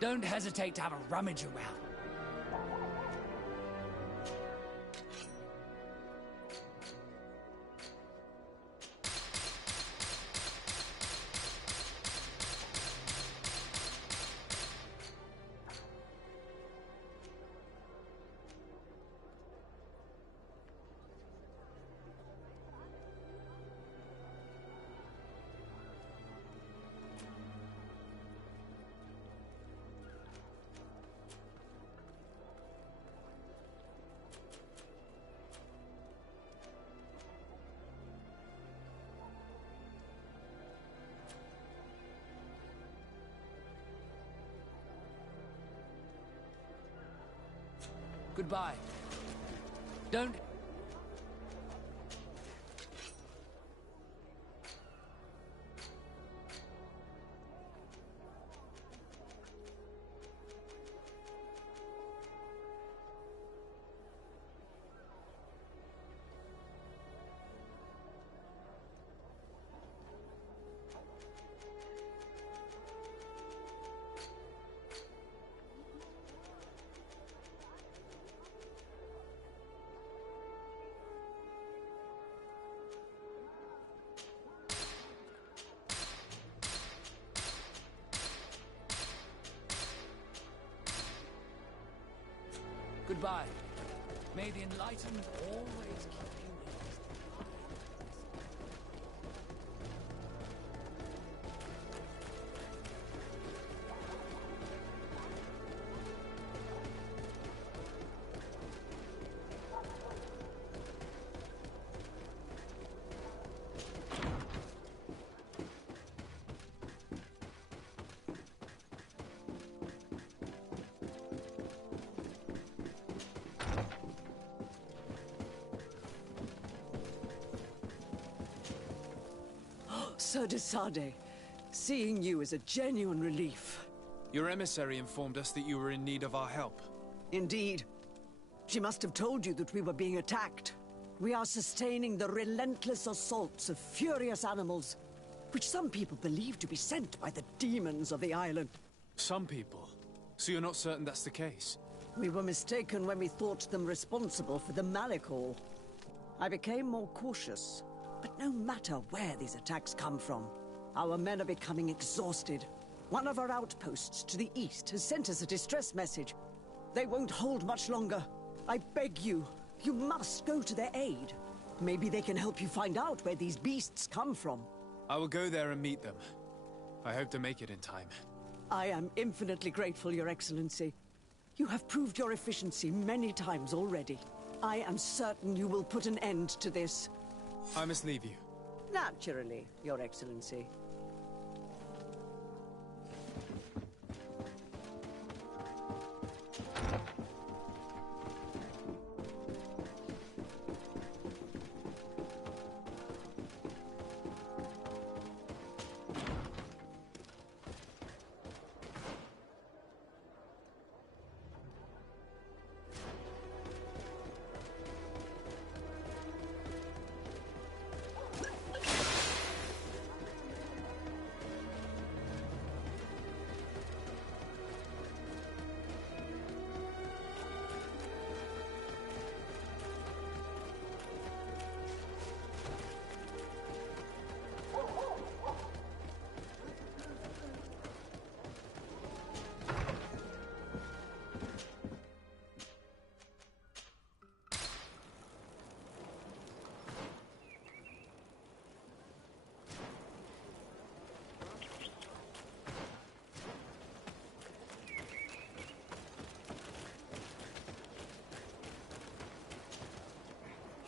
Don't hesitate to have a rummage around. Goodbye. Don't... Goodbye. May the enlightened always keep you in his Sir de Sade, seeing you is a genuine relief. Your emissary informed us that you were in need of our help. Indeed. She must have told you that we were being attacked. We are sustaining the relentless assaults of furious animals, which some people believe to be sent by the demons of the island. Some people? So you're not certain that's the case? We were mistaken when we thought them responsible for the Malicor. I became more cautious. But no matter where these attacks come from, our men are becoming exhausted. One of our outposts to the east has sent us a distress message. They won't hold much longer. I beg you, you must go to their aid. Maybe they can help you find out where these beasts come from. I will go there and meet them. I hope to make it in time. I am infinitely grateful, Your Excellency. You have proved your efficiency many times already. I am certain you will put an end to this. I must leave you. Naturally, Your Excellency.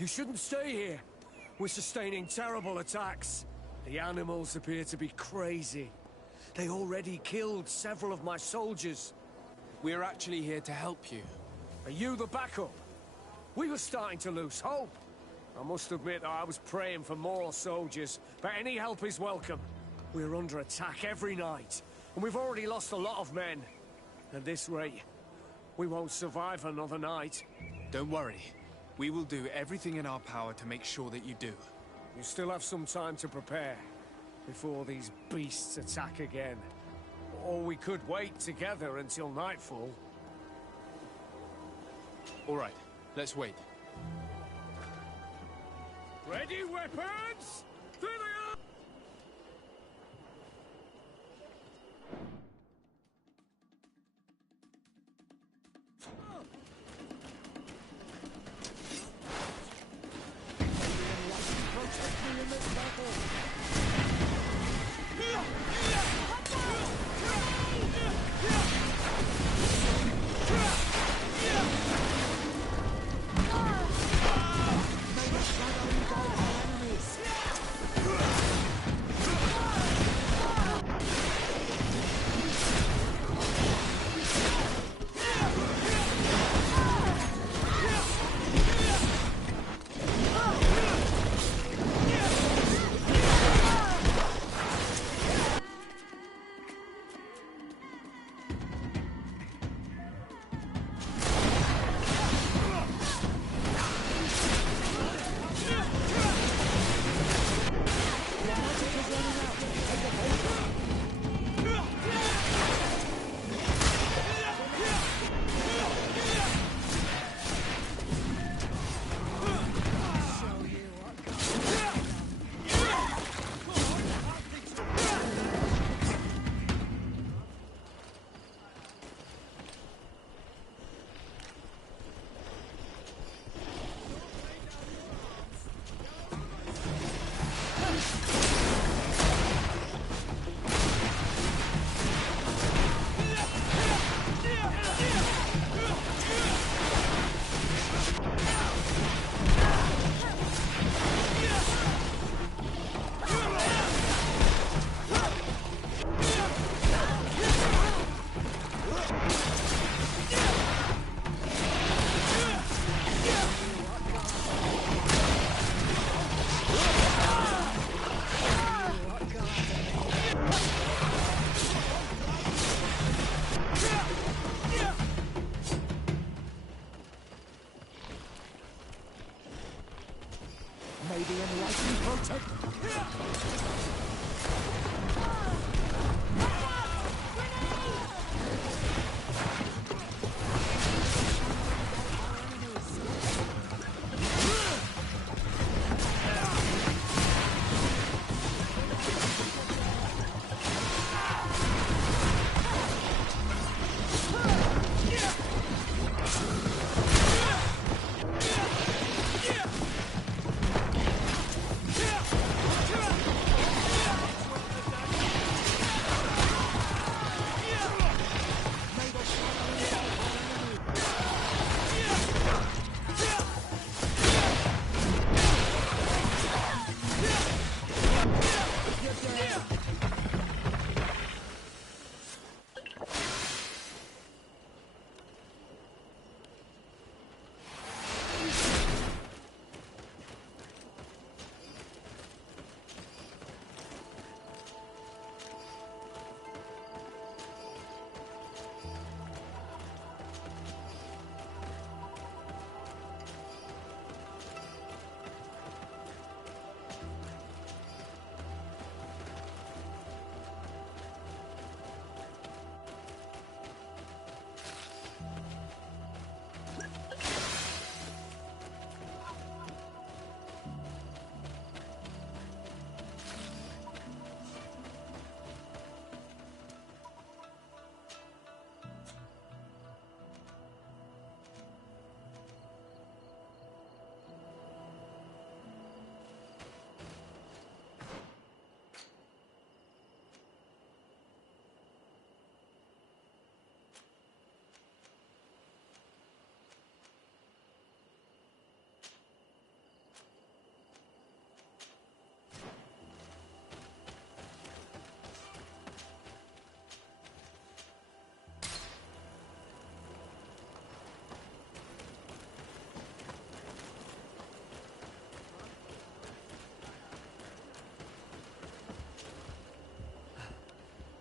You shouldn't stay here. We're sustaining terrible attacks. The animals appear to be crazy. They already killed several of my soldiers. We're actually here to help you. Are you the backup? We were starting to lose hope. I must admit that I was praying for more soldiers, but any help is welcome. We're under attack every night, and we've already lost a lot of men. At this rate, we won't survive another night. Don't worry. We will do everything in our power to make sure that you do. You still have some time to prepare, before these beasts attack again. Or we could wait together until nightfall. All right, let's wait. Ready, weapons? There they are! May the enlightened protect.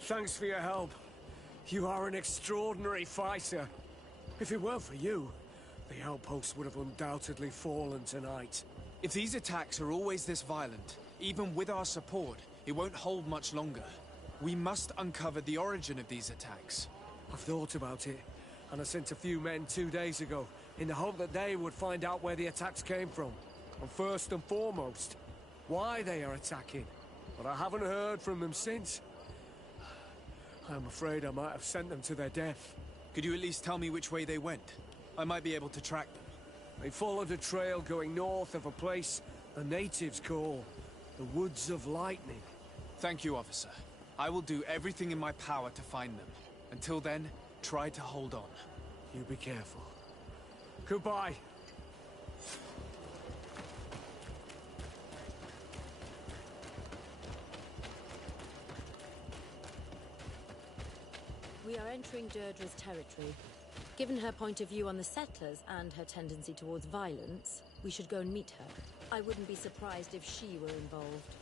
Thanks for your help. You are an extraordinary fighter. If it weren't for you, the outpost would have undoubtedly fallen tonight. If these attacks are always this violent, even with our support, it won't hold much longer. We must uncover the origin of these attacks. I've thought about it, and I sent a few men 2 days ago in the hope that they would find out where the attacks came from. And first and foremost, why they are attacking. But I haven't heard from them since. I'm afraid I might have sent them to their death. Could you at least tell me which way they went? I might be able to track them. They followed a trail going north of a place the natives call the Woods of Lightning. Thank you, officer. I will do everything in my power to find them. Until then, try to hold on. You be careful. Goodbye. We are entering Deirdre's territory. Given her point of view on the settlers and her tendency towards violence, we should go and meet her. I wouldn't be surprised if she were involved.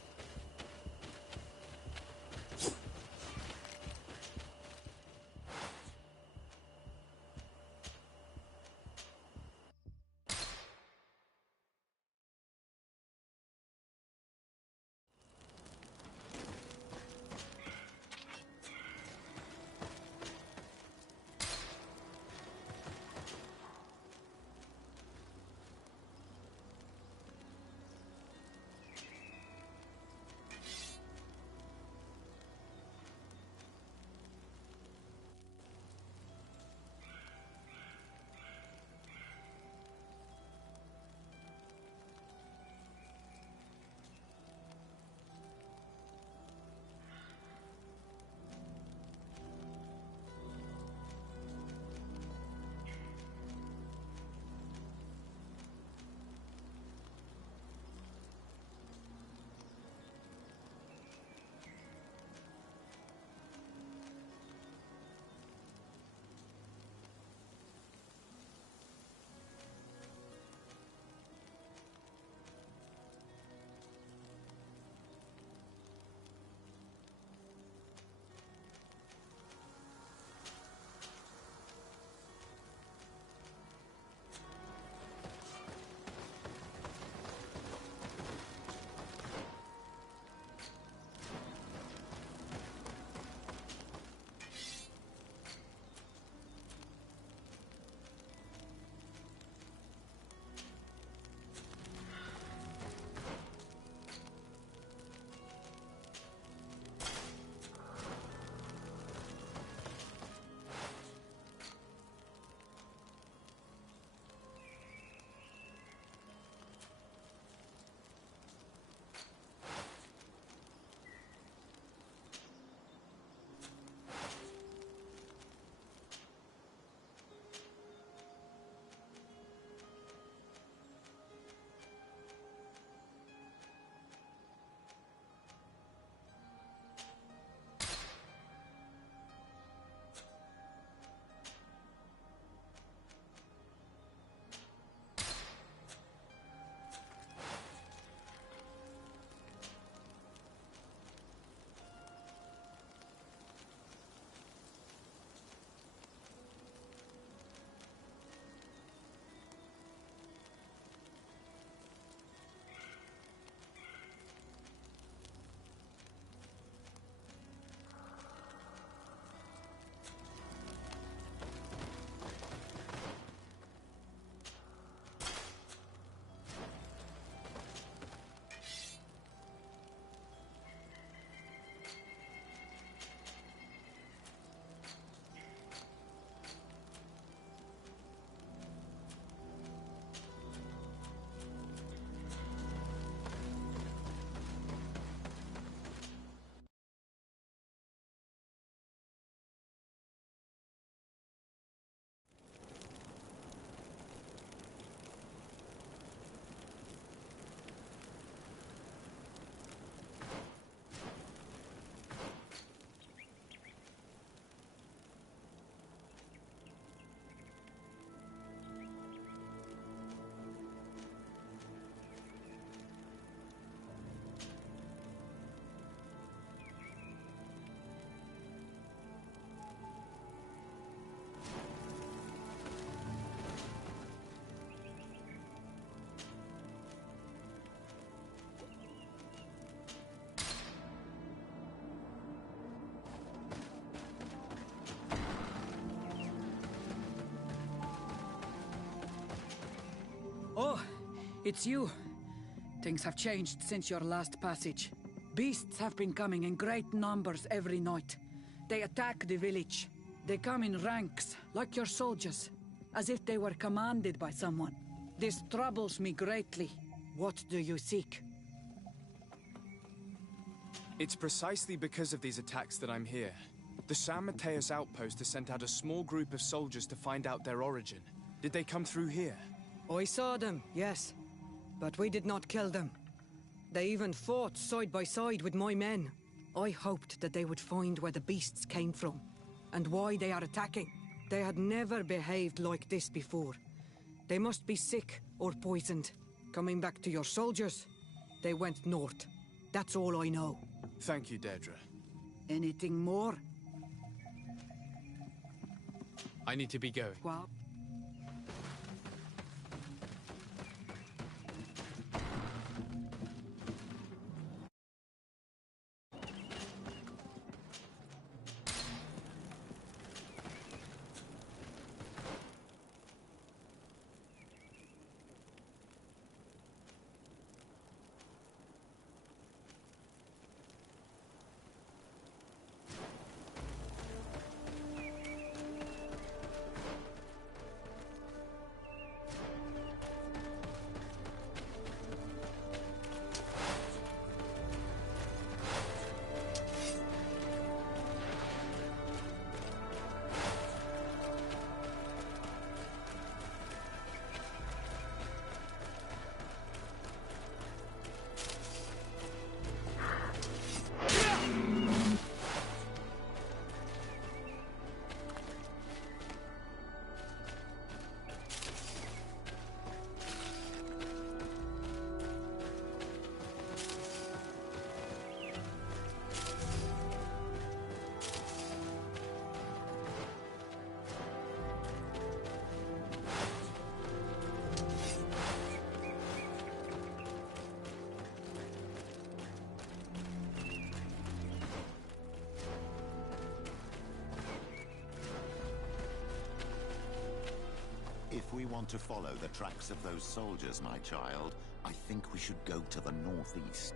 It's you. Things have changed since your last passage. Beasts have been coming in great numbers every night. They attack the village. They come in ranks, like your soldiers, as if they were commanded by someone. This troubles me greatly. What do you seek? It's precisely because of these attacks that I'm here. The San Mateus outpost has sent out a small group of soldiers to find out their origin. Did they come through here? I saw them, yes. But we did not kill them. They even fought side by side with my men. I hoped that they would find where the beasts came from, and why they are attacking. They had never behaved like this before. They must be sick or poisoned. Coming back to your soldiers, they went north. That's all I know. Thank you, Deirdre. Anything more? I need to be going. Well... If we want to follow the tracks of those soldiers, my child, I think we should go to the northeast.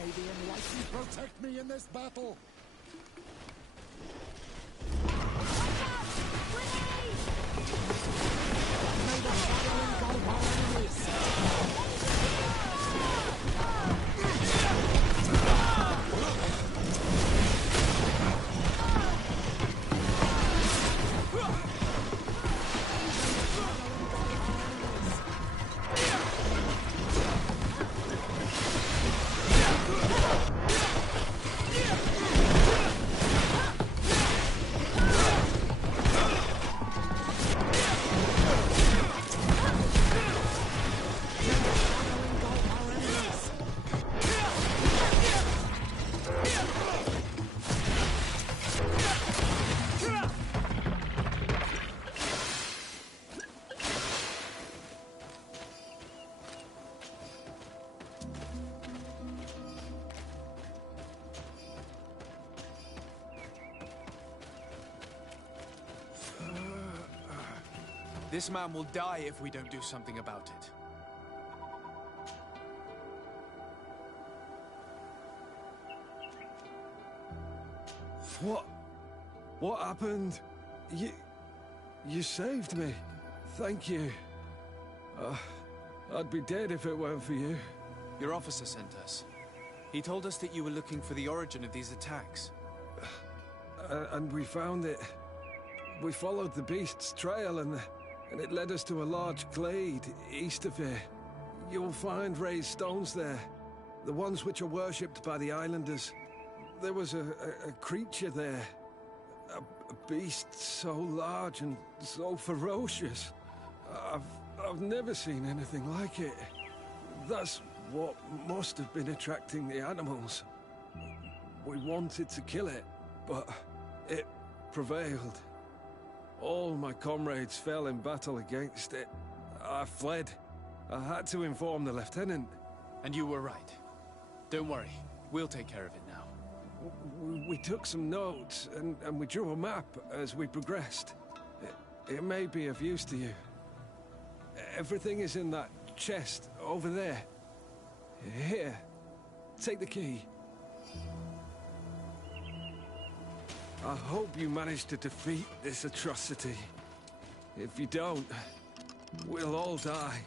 May the Enlightened protect me in this battle! May the following go our enemies! This man will die if we don't do something about it. What happened? You saved me. Thank you. I'd be dead if it weren't for you. Your officer sent us. He told us that you were looking for the origin of these attacks. And we found it. We followed the beast's trail and it led us to a large glade east of here. You'll find raised stones there. The ones which are worshipped by the islanders. There was a creature there. A beast so large and so ferocious. I've never seen anything like it. That's what must have been attracting the animals. We wanted to kill it, but it prevailed. All my comrades fell in battle against it. I fled. I had to inform the lieutenant. And you were right. Don't worry, we'll take care of it now. We took some notes, and we drew a map as we progressed. It may be of use to you. Everything is in that chest over there. Here, take the key. I hope you manage to defeat this atrocity. If you don't, we'll all die.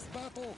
this battle.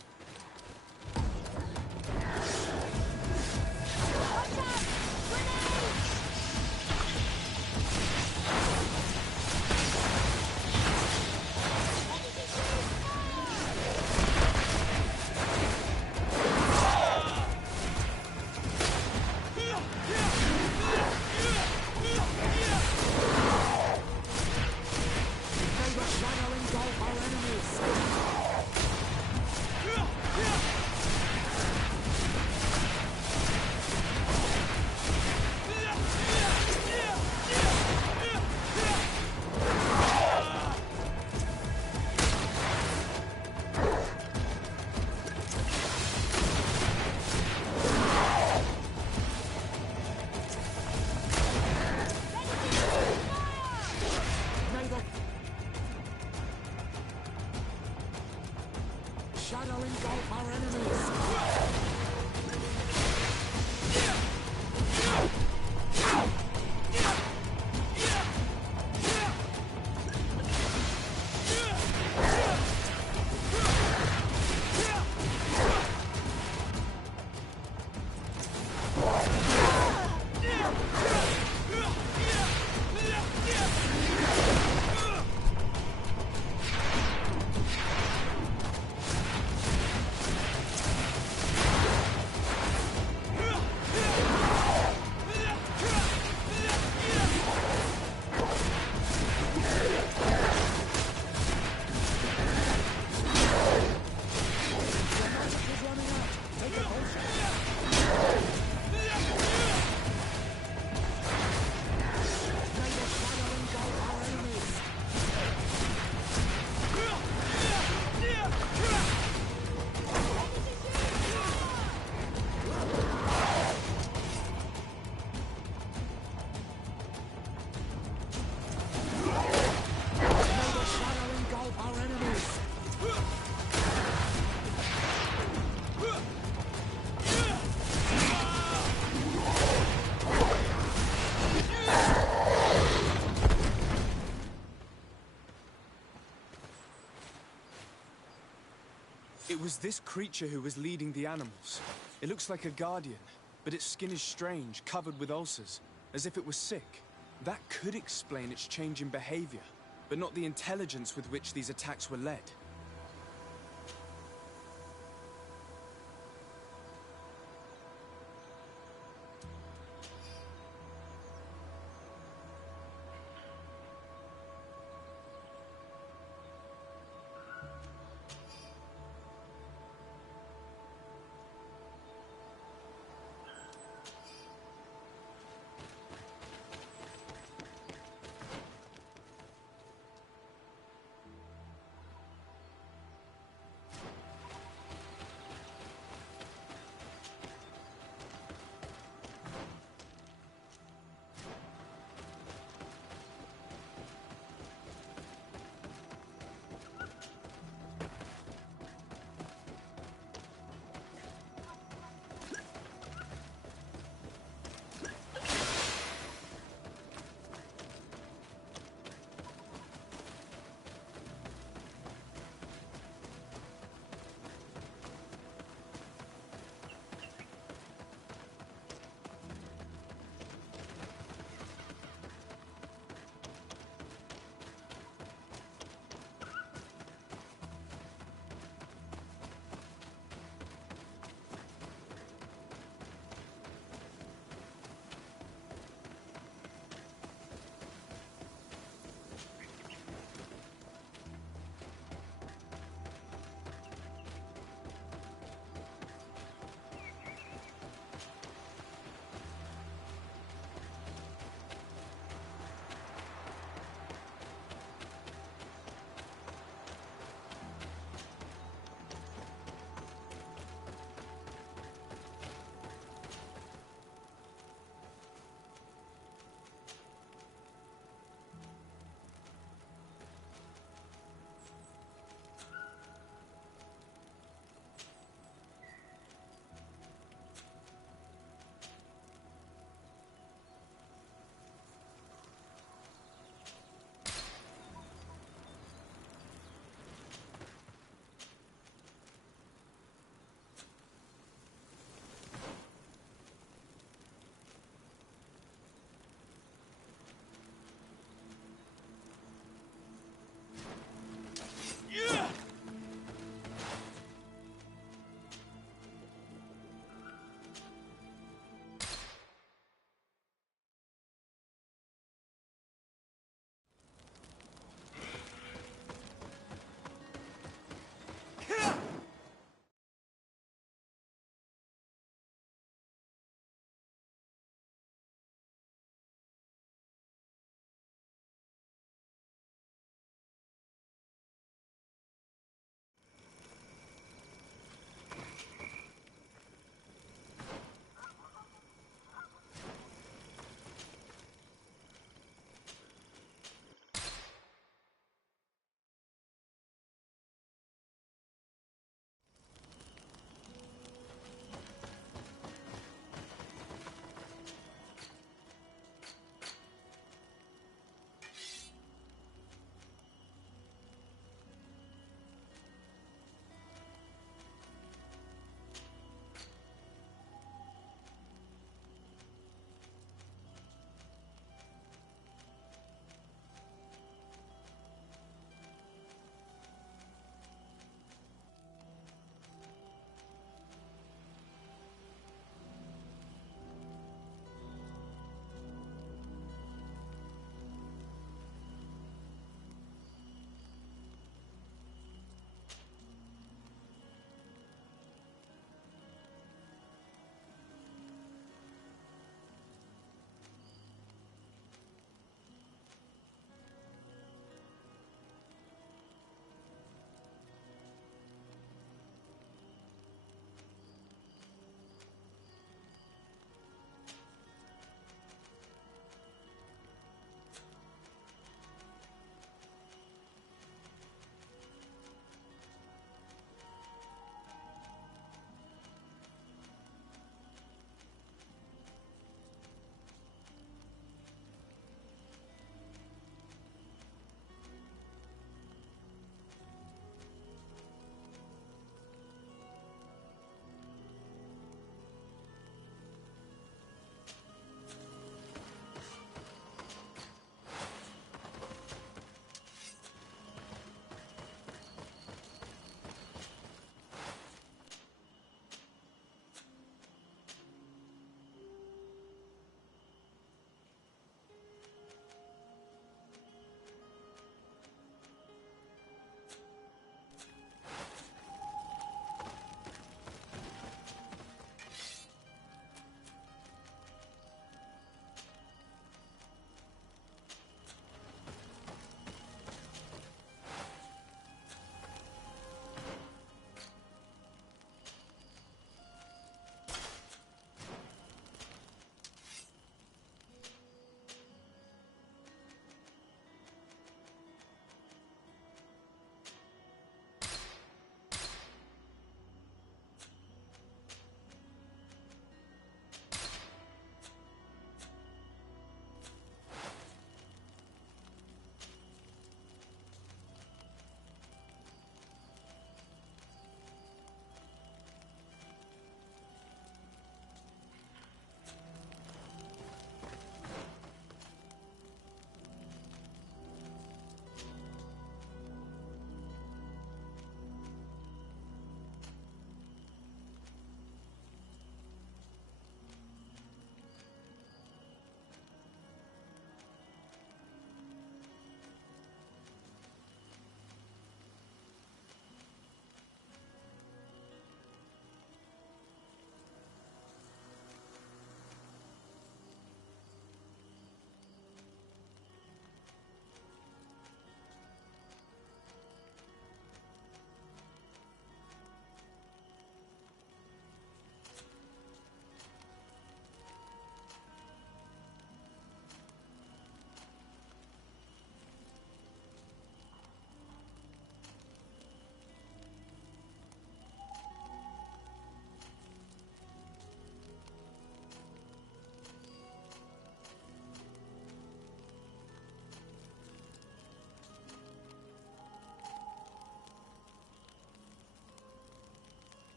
Shadow engulf our enemies! It was this creature who was leading the animals. It looks like a guardian, but its skin is strange, covered with ulcers, as if it was sick. That could explain its change in behavior, but not the intelligence with which these attacks were led.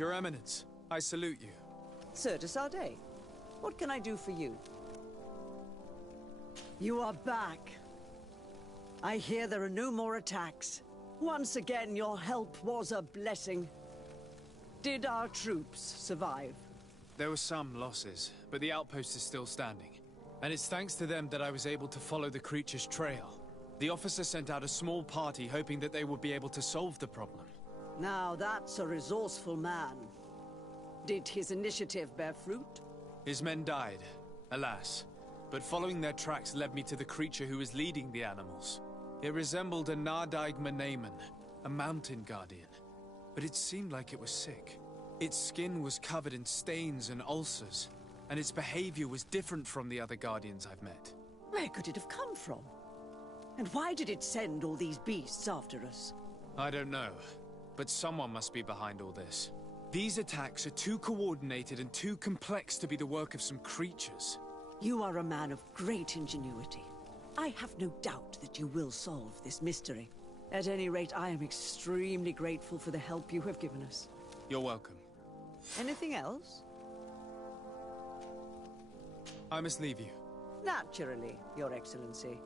Your Eminence, I salute you. Sir de Sardet, what can I do for you? You are back. I hear there are no more attacks. Once again, your help was a blessing. Did our troops survive? There were some losses, but the outpost is still standing. And it's thanks to them that I was able to follow the creature's trail. The officer sent out a small party hoping that they would be able to solve the problem. Now that's a resourceful man. Did his initiative bear fruit? His men died, alas. But following their tracks led me to the creature who was leading the animals. It resembled a Nardaig Manaman, a mountain guardian. But it seemed like it was sick. Its skin was covered in stains and ulcers, and its behavior was different from the other guardians I've met. Where could it have come from? And why did it send all these beasts after us? I don't know, but someone must be behind all this. These attacks are too coordinated and too complex to be the work of some creatures. You are a man of great ingenuity. I have no doubt that you will solve this mystery. At any rate, I am extremely grateful for the help you have given us. You're welcome. Anything else? I must leave you. Naturally, Your Excellency.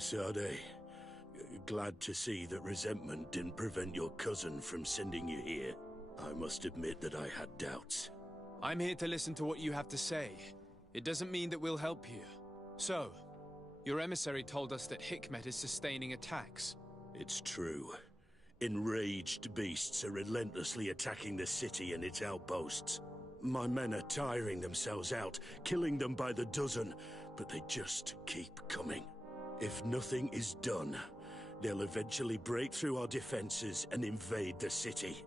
Sister Sade. Glad to see that resentment didn't prevent your cousin from sending you here. I must admit that I had doubts. I'm here to listen to what you have to say. It doesn't mean that we'll help you. So, your emissary told us that Hikmet is sustaining attacks. It's true. Enraged beasts are relentlessly attacking the city and its outposts. My men are tiring themselves out, killing them by the dozen, but they just keep coming. If nothing is done, they'll eventually break through our defenses and invade the city.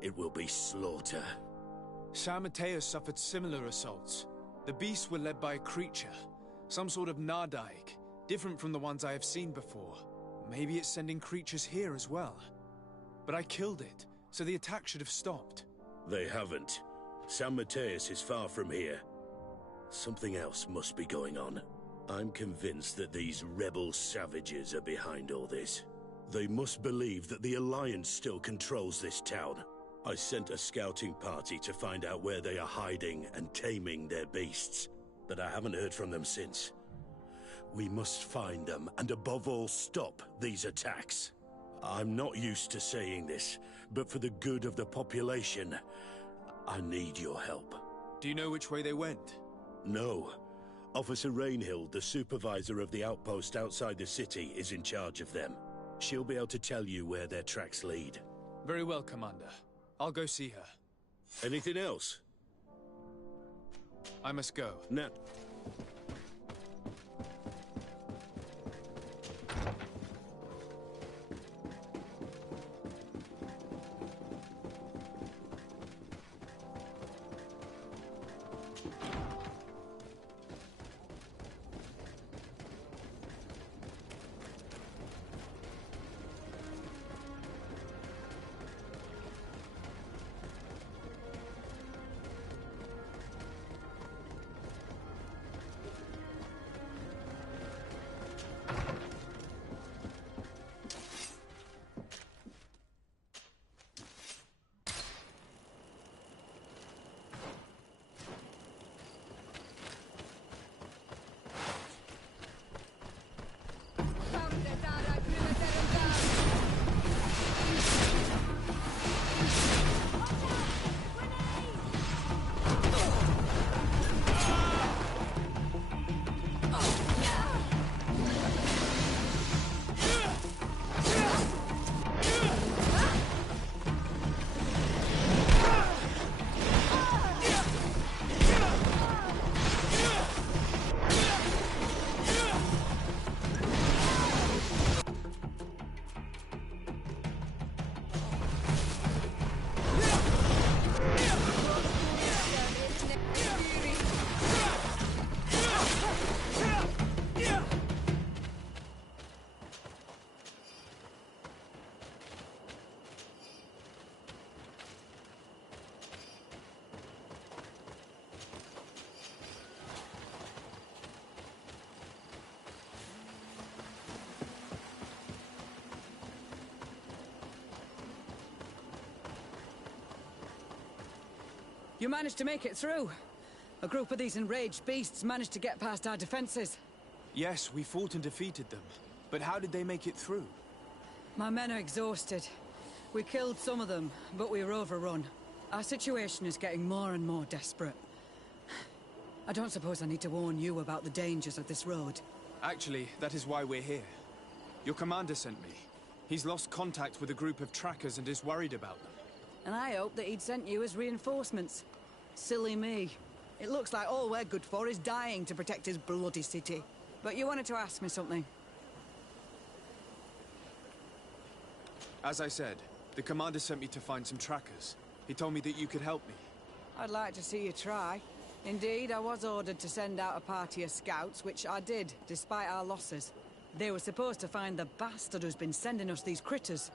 It will be slaughter. San Mateo suffered similar assaults. The beasts were led by a creature, some sort of Nardaik, different from the ones I have seen before. Maybe it's sending creatures here as well. But I killed it, so the attack should have stopped. They haven't. San Mateus is far from here. Something else must be going on. I'm convinced that these rebel savages are behind all this. They must believe that the Alliance still controls this town. I sent a scouting party to find out where they are hiding and taming their beasts, but I haven't heard from them since. We must find them, and above all, stop these attacks. I'm not used to saying this, but for the good of the population, I need your help. Do you know which way they went? No. Officer Rainhill, the supervisor of the outpost outside the city, is in charge of them. She'll be able to tell you where their tracks lead. Very well, Commander. I'll go see her. Anything else? I must go. Now... You managed to make it through. A group of these enraged beasts managed to get past our defenses. Yes, we fought and defeated them. But how did they make it through? My men are exhausted. We killed some of them, but we were overrun. Our situation is getting more and more desperate. I don't suppose I need to warn you about the dangers of this road. Actually, that is why we're here. Your commander sent me. He's lost contact with a group of trackers and is worried about them. And I hope that he'd sent you as reinforcements. Silly me. It looks like all we're good for is dying to protect his bloody city. But you wanted to ask me something. As I said, the commander sent me to find some trackers. He told me that you could help me. I'd like to see you try. Indeed, I was ordered to send out a party of scouts, which I did, despite our losses. They were supposed to find the bastard who's been sending us these critters.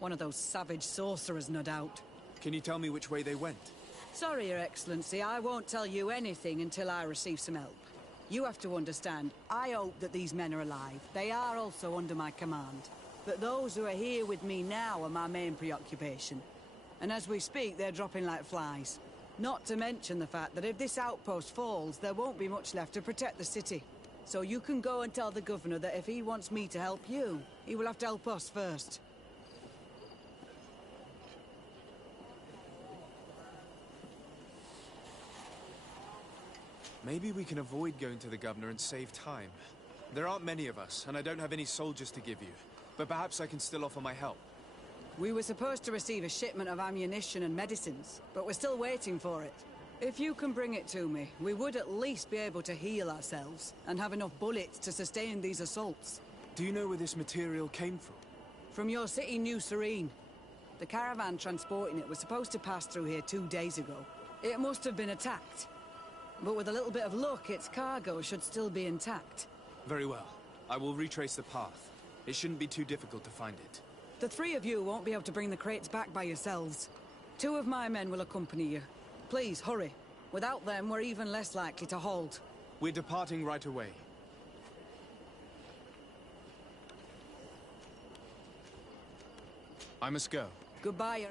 One of those savage sorcerers, no doubt. Can you tell me which way they went? Sorry, Your Excellency, I won't tell you anything until I receive some help. You have to understand, I hope that these men are alive. They are also under my command. But those who are here with me now are my main preoccupation. And as we speak, they're dropping like flies. Not to mention the fact that if this outpost falls, there won't be much left to protect the city. So you can go and tell the governor that if he wants me to help you, he will have to help us first. Maybe we can avoid going to the governor and save time. There aren't many of us, and I don't have any soldiers to give you. But perhaps I can still offer my help. We were supposed to receive a shipment of ammunition and medicines, but we're still waiting for it. If you can bring it to me, we would at least be able to heal ourselves and have enough bullets to sustain these assaults. Do you know where this material came from? From your city, New Serene. The caravan transporting it was supposed to pass through here 2 days ago. It must have been attacked. But with a little bit of luck, its cargo should still be intact. Very well. I will retrace the path. It shouldn't be too difficult to find it. The 3 of you won't be able to bring the crates back by yourselves. 2 of my men will accompany you. Please, hurry. Without them, we're even less likely to hold. We're departing right away. I must go. Goodbye.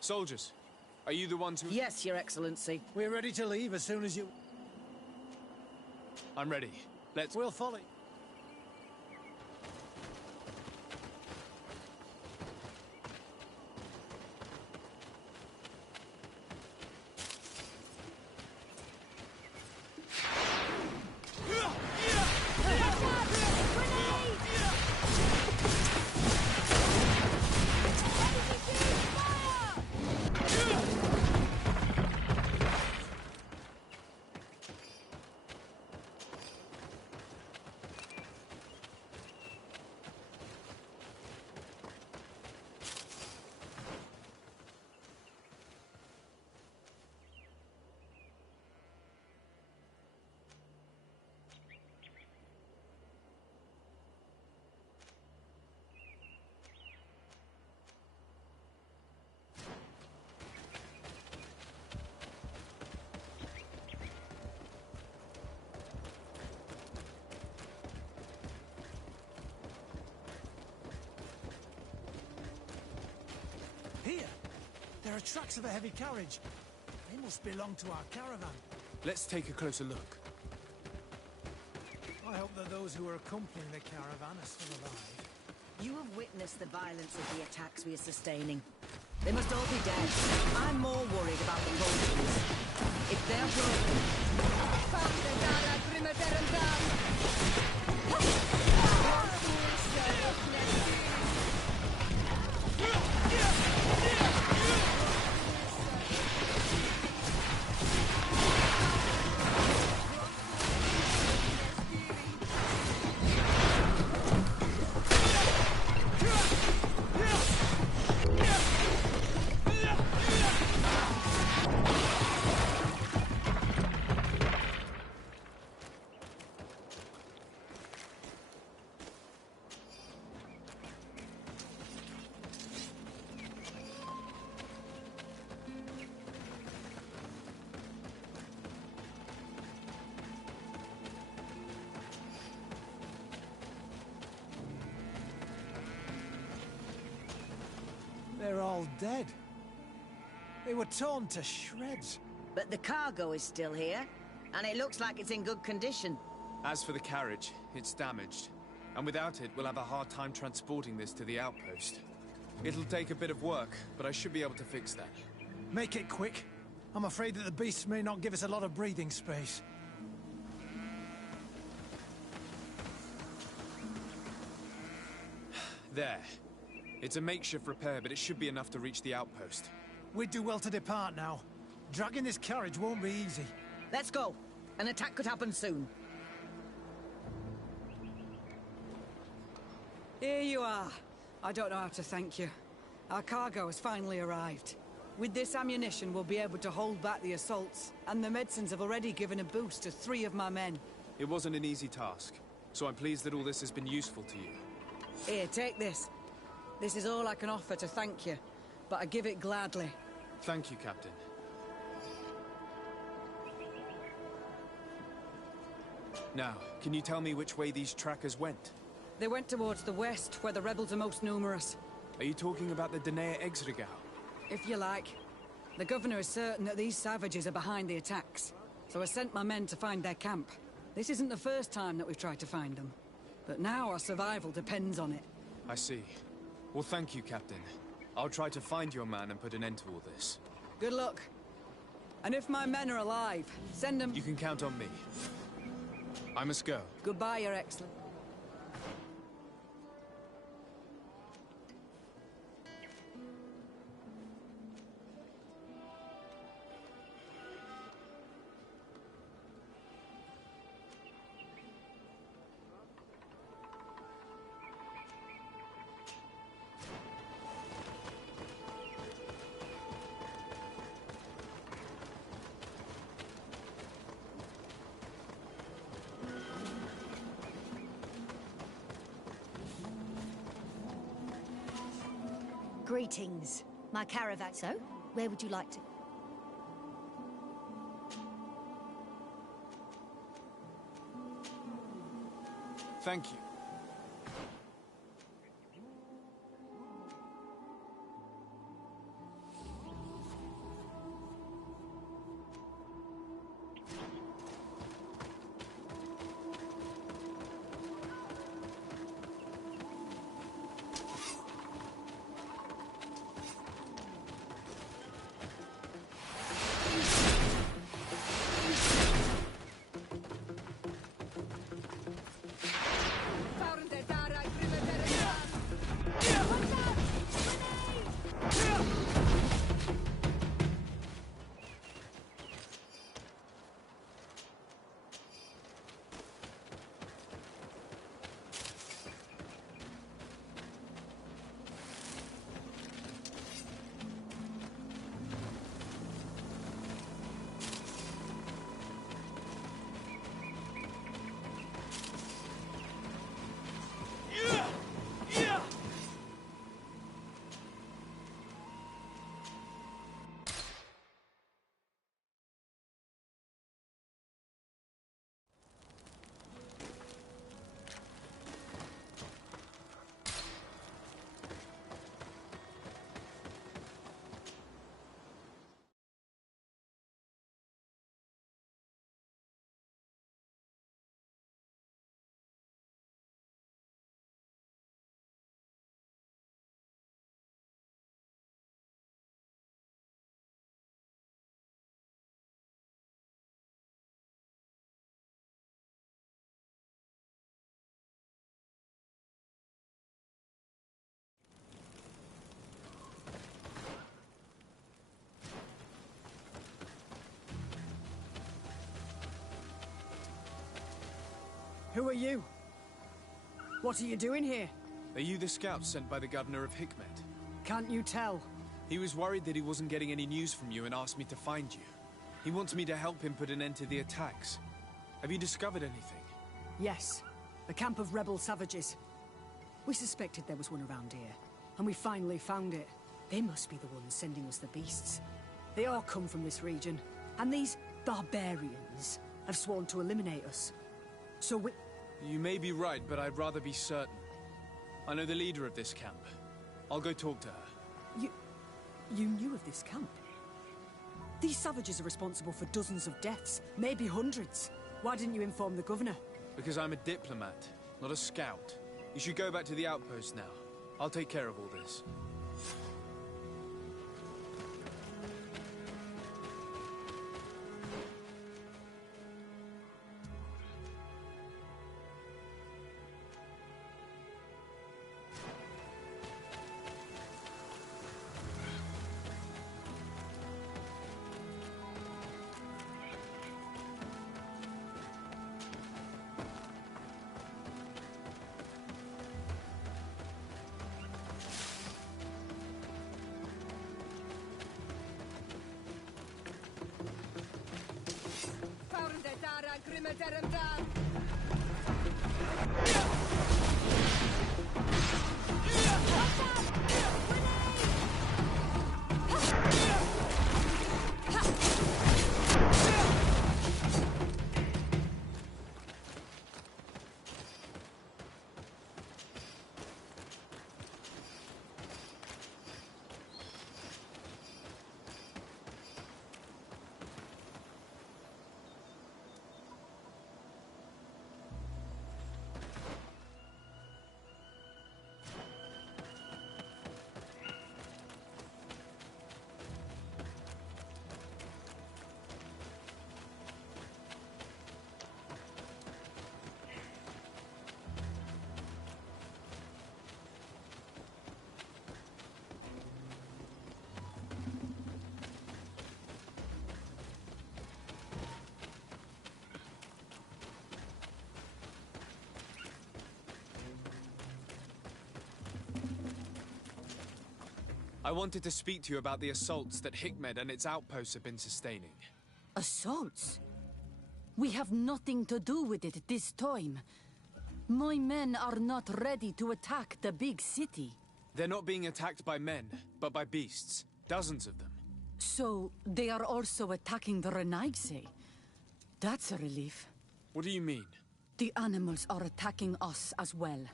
Soldiers, are you the ones who... Yes, Your Excellency. We're ready to leave as soon as you... I'm ready. Let's... We'll follow. Here! There are tracks of a heavy carriage. They must belong to our caravan. Let's take a closer look. I hope that those who are accompanying the caravan are still alive. You have witnessed the violence of the attacks we are sustaining. They must all be dead. I'm more worried about the vultures. If they're They're all dead. They were torn to shreds. But the cargo is still here, and it looks like it's in good condition. As for the carriage, it's damaged. And without it, we'll have a hard time transporting this to the outpost. It'll take a bit of work, but I should be able to fix that. Make it quick. I'm afraid that the beasts may not give us a lot of breathing space. There. It's a makeshift repair, but it should be enough to reach the outpost. We'd do well to depart now. Dragging this carriage won't be easy. Let's go. An attack could happen soon. Here you are. I don't know how to thank you. Our cargo has finally arrived. With this ammunition, we'll be able to hold back the assaults, and the medicines have already given a boost to 3 of my men. It wasn't an easy task, so I'm pleased that all this has been useful to you. Here, take this. This is all I can offer to thank you, but I give it gladly. Thank you, Captain. Now, can you tell me which way these trackers went? They went towards the west, where the rebels are most numerous. Are you talking about the Danea Exregau? If you like. The governor is certain that these savages are behind the attacks, so I sent my men to find their camp. This isn't the first time that we've tried to find them, but now our survival depends on it. I see. Well, thank you, Captain. I'll try to find your man and put an end to all this. Good luck. And if my men are alive, send them... You can count on me. I must go. Goodbye, Your Excellency. Greetings. My caravan. So, where would you like to... Thank you. Who are you? What are you doing here? Are you the scout sent by the governor of Hikmet? Can't you tell? He was worried that he wasn't getting any news from you and asked me to find you. He wants me to help him put an end to the attacks. Have you discovered anything? Yes. The camp of rebel savages. We suspected there was one around here, and we finally found it. They must be the ones sending us the beasts. They all come from this region, and these barbarians have sworn to eliminate us. So we... You may be right, but I'd rather be certain. I know the leader of this camp. I'll go talk to her. You knew of this camp? These savages are responsible for dozens of deaths, maybe hundreds. Why didn't you inform the governor? Because I'm a diplomat, not a scout. You should go back to the outpost now. I'll take care of all this. I wanted to speak to you about the assaults that Hikmed and its outposts have been sustaining. Assaults? We have nothing to do with it this time. My men are not ready to attack the big city. They're not being attacked by men, but by beasts. Dozens of them. So, they are also attacking the Renaigse. That's a relief. What do you mean? The animals are attacking us as well.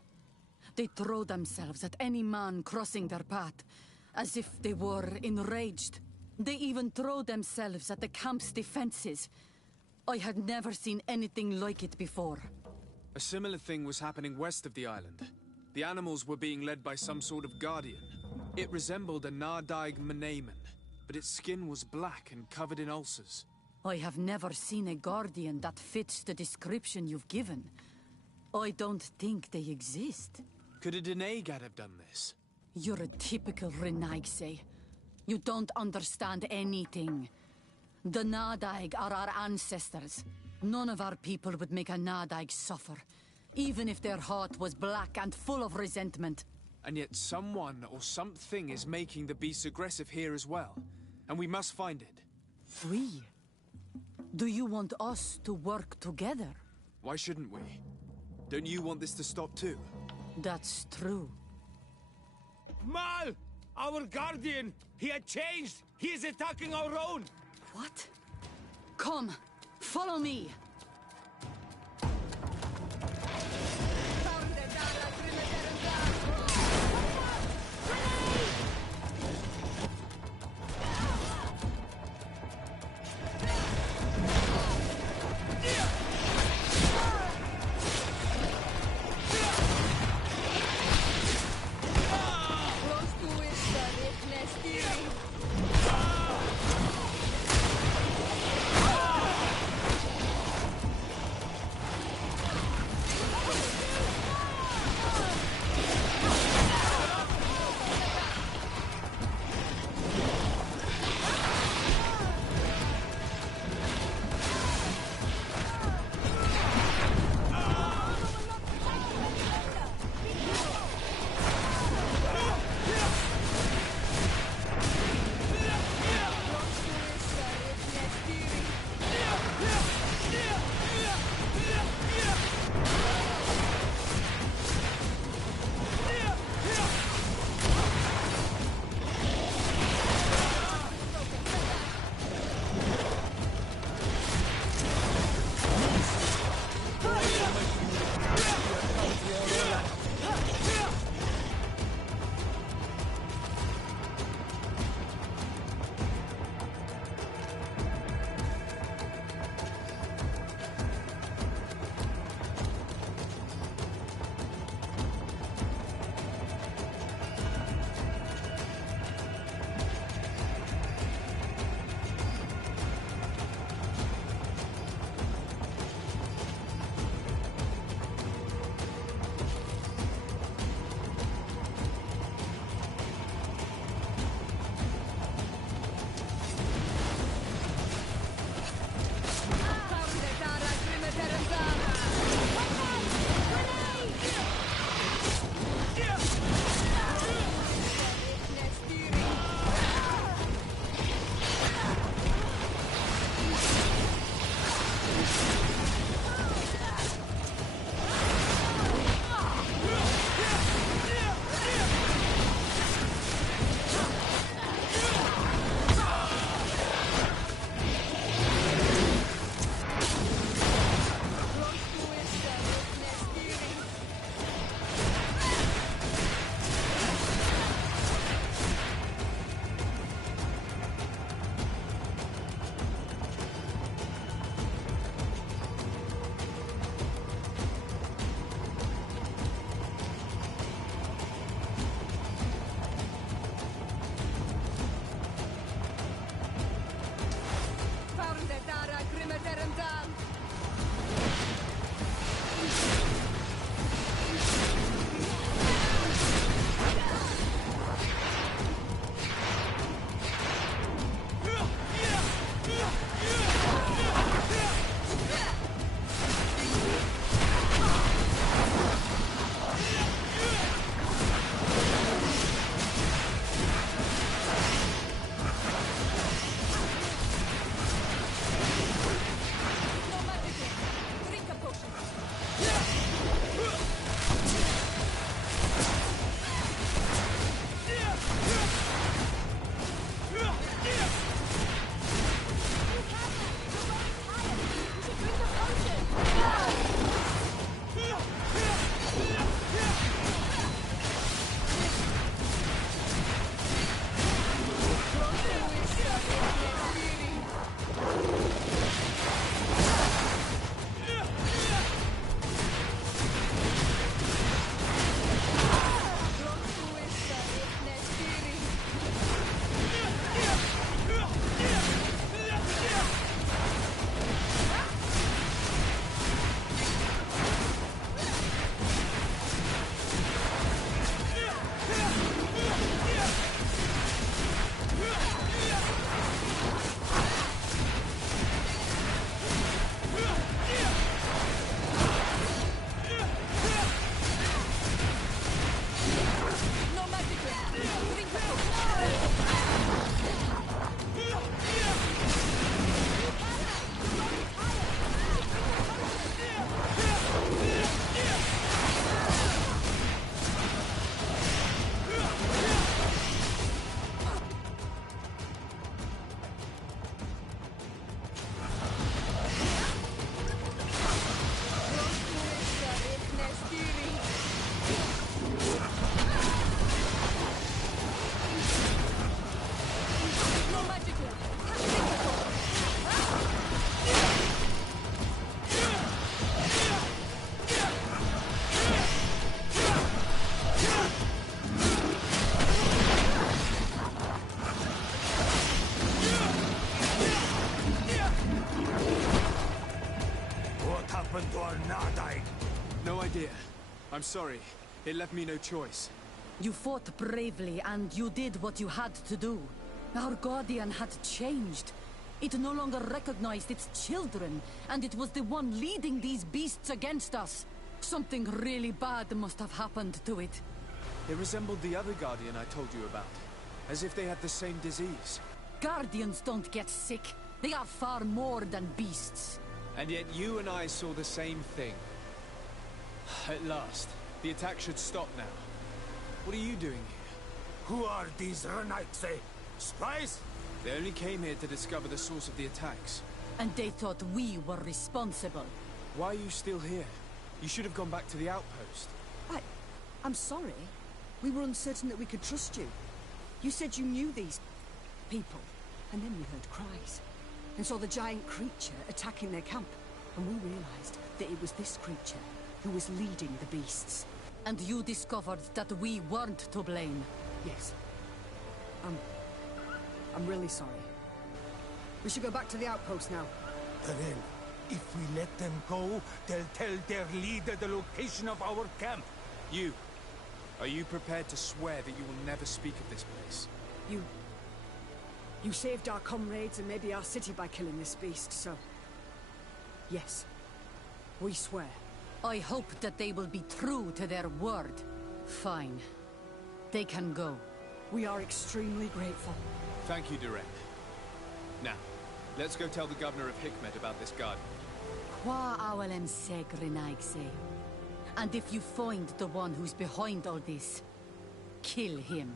They throw themselves at any man crossing their path, as if they were enraged. They even throw themselves at the camp's defenses. I had never seen anything like it before. A similar thing was happening west of the island. The animals were being led by some sort of guardian. It resembled a Nardaig Menaemon, but its skin was black and covered in ulcers. I have never seen a guardian that fits the description you've given. I don't think they exist. Could a Denaigad have done this? You're a typical Renaigse. You don't understand anything. The Nardaig are our ancestors. None of our people would make a Nardaig suffer, even if their heart was black and full of resentment. And yet someone or something is making the beasts aggressive here as well. And we must find it. We? Do you want us to work together? Why shouldn't we? Don't you want this to stop too? That's true. Mal! Our guardian! He had changed! He is attacking our own! What? Come, follow me! I'm sorry. It left me no choice. You fought bravely, and you did what you had to do. Our Guardian had changed. It no longer recognized its children, and it was the one leading these beasts against us. Something really bad must have happened to it. It resembled the other Guardian I told you about. As if they had the same disease. Guardians don't get sick. They are far more than beasts. And yet you and I saw the same thing. At last. The attack should stop now. What are you doing here? Who are these Renaitse? Spies? They only came here to discover the source of the attacks. And they thought we were responsible. Why are you still here? You should have gone back to the outpost. I'm sorry. We were uncertain that we could trust you. You said you knew these people, and then we heard cries, and saw the giant creature attacking their camp, and we realized that it was this creature who was leading the beasts. And you discovered that we weren't to blame. Yes. I'm really sorry. We should go back to the outpost now. Darrell, if we let them go, they'll tell their leader the location of our camp. You. Are you prepared to swear that you will never speak of this place? You saved our comrades and maybe our city by killing this beast, so... Yes. We swear. I hope that they will be true to their word. Fine. They can go. We are extremely grateful. Thank you, Duran. Now, let's go tell the governor of Hikmet about this garden. Qua awalem segrenaigse. And if you find the one who's behind all this, kill him.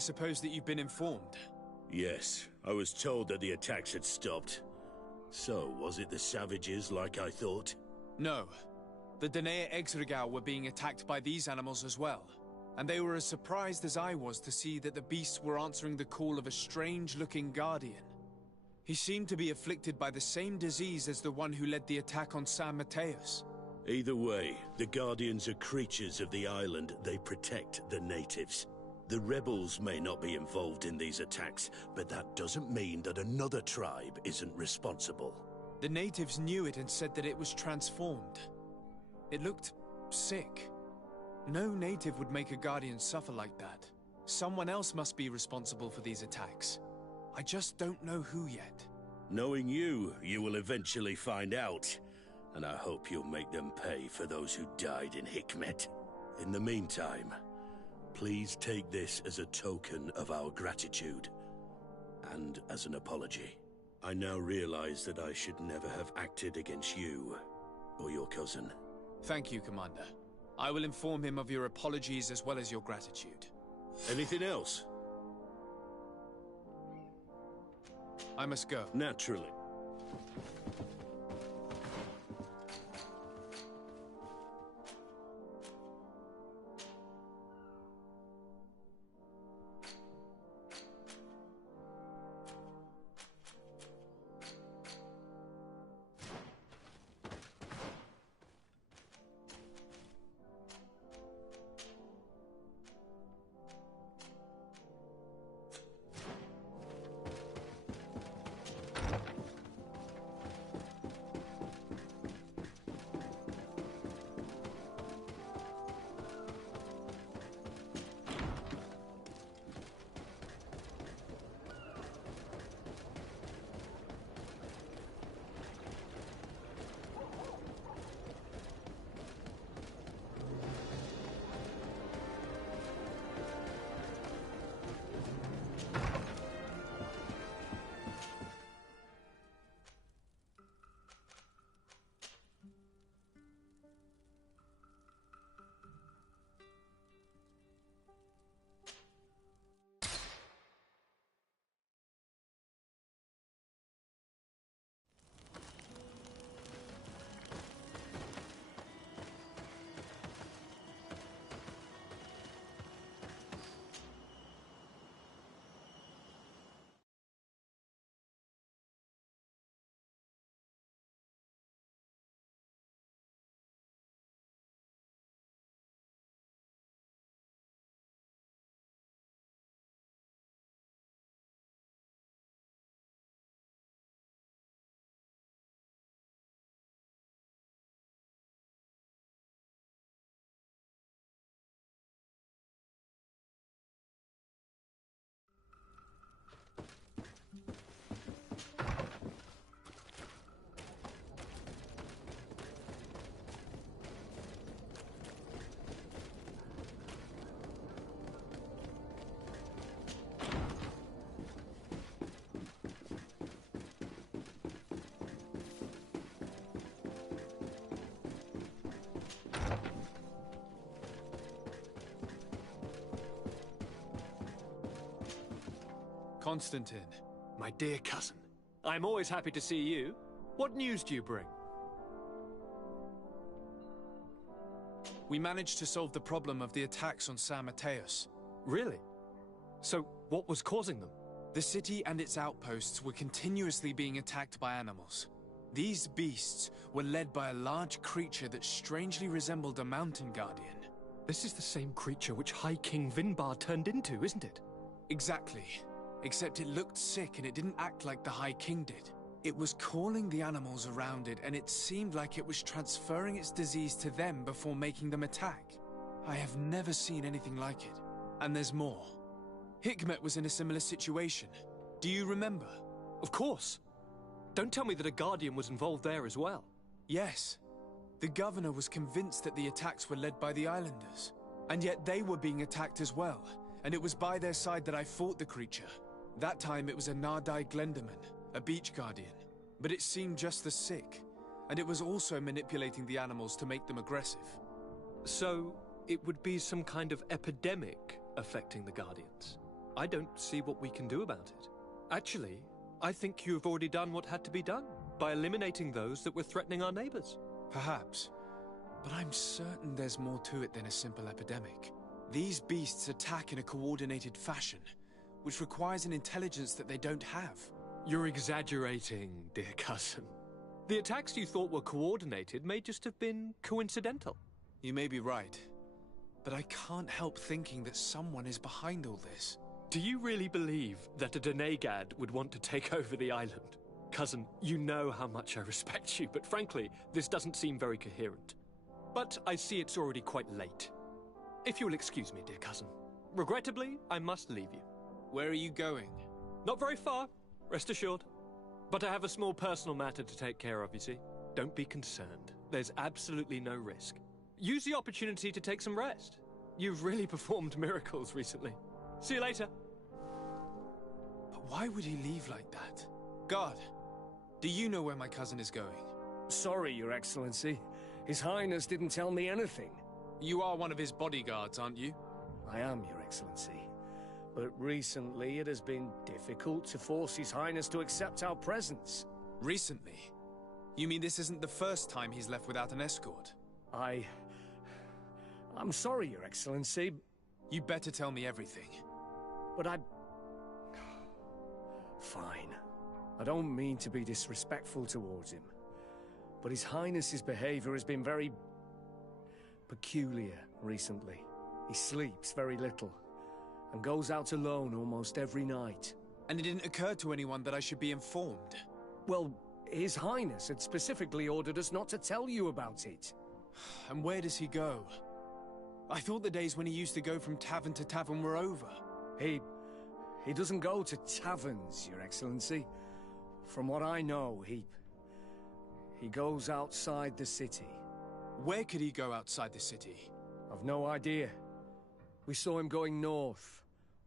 suppose that you've been informed. Yes, I was told that the attacks had stopped. So, was it the savages like I thought? No. The Danae Exregao were being attacked by these animals as well. And they were as surprised as I was to see that the beasts were answering the call of a strange-looking guardian. He seemed to be afflicted by the same disease as the one who led the attack on San Mateus. Either way, the Guardians are creatures of the island. They protect the natives. The rebels may not be involved in these attacks, but that doesn't mean that another tribe isn't responsible. The natives knew it and said that it was transformed. It looked sick. No native would make a Guardian suffer like that. Someone else must be responsible for these attacks. I just don't know who yet. Knowing you, you will eventually find out. And I hope you'll make them pay for those who died in Hikmet. In the meantime, please take this as a token of our gratitude. And as an apology. I now realize that I should never have acted against you or your cousin. Thank you, Commander. I will inform him of your apologies as well as your gratitude. Anything else? I must go. Naturally. Constantine. My dear cousin, I'm always happy to see you. What news do you bring? We managed to solve the problem of the attacks on San Mateus. Really? So, what was causing them? The city and its outposts were continuously being attacked by animals. These beasts were led by a large creature that strangely resembled a mountain guardian. This is the same creature which High King Vinbar turned into, isn't it? Exactly. Except it looked sick and it didn't act like the High King did. It was calling the animals around it, and it seemed like it was transferring its disease to them before making them attack. I have never seen anything like it. And there's more. Hikmet was in a similar situation. Do you remember? Of course. Don't tell me that a Guardian was involved there as well. Yes. The governor was convinced that the attacks were led by the islanders. And yet they were being attacked as well. And it was by their side that I fought the creature. That time it was a Nardai Glenderman, a beach guardian. But it seemed just as sick. And it was also manipulating the animals to make them aggressive. So, it would be some kind of epidemic affecting the Guardians? I don't see what we can do about it. Actually, I think you have already done what had to be done by eliminating those that were threatening our neighbors. Perhaps. But I'm certain there's more to it than a simple epidemic. These beasts attack in a coordinated fashion, which requires an intelligence that they don't have. You're exaggerating, dear cousin. The attacks you thought were coordinated may just have been coincidental. You may be right, but I can't help thinking that someone is behind all this. Do you really believe that a Denegad would want to take over the island? Cousin, you know how much I respect you, but frankly, this doesn't seem very coherent. But I see it's already quite late. If you'll excuse me, dear cousin. Regrettably, I must leave you. Where are you going? Not very far, rest assured. But I have a small personal matter to take care of, you see. Don't be concerned. There's absolutely no risk. Use the opportunity to take some rest. You've really performed miracles recently. See you later. But why would he leave like that? Guard, do you know where my cousin is going? Sorry, Your Excellency. His Highness didn't tell me anything. You are one of his bodyguards, aren't you? I am, Your Excellency. But recently it has been difficult to force His Highness to accept our presence. Recently? You mean this isn't the first time he's left without an escort? I'm sorry, Your Excellency. You better tell me everything. But Fine. I don't mean to be disrespectful towards him. But His Highness's behavior has been very peculiar recently. He sleeps very little, and goes out alone almost every night. And it didn't occur to anyone that I should be informed? Well, His Highness had specifically ordered us not to tell you about it. And where does he go? I thought the days when he used to go from tavern to tavern were over. He doesn't go to taverns, Your Excellency. From what I know, he goes outside the city. Where could he go outside the city? I've no idea. We saw him going north.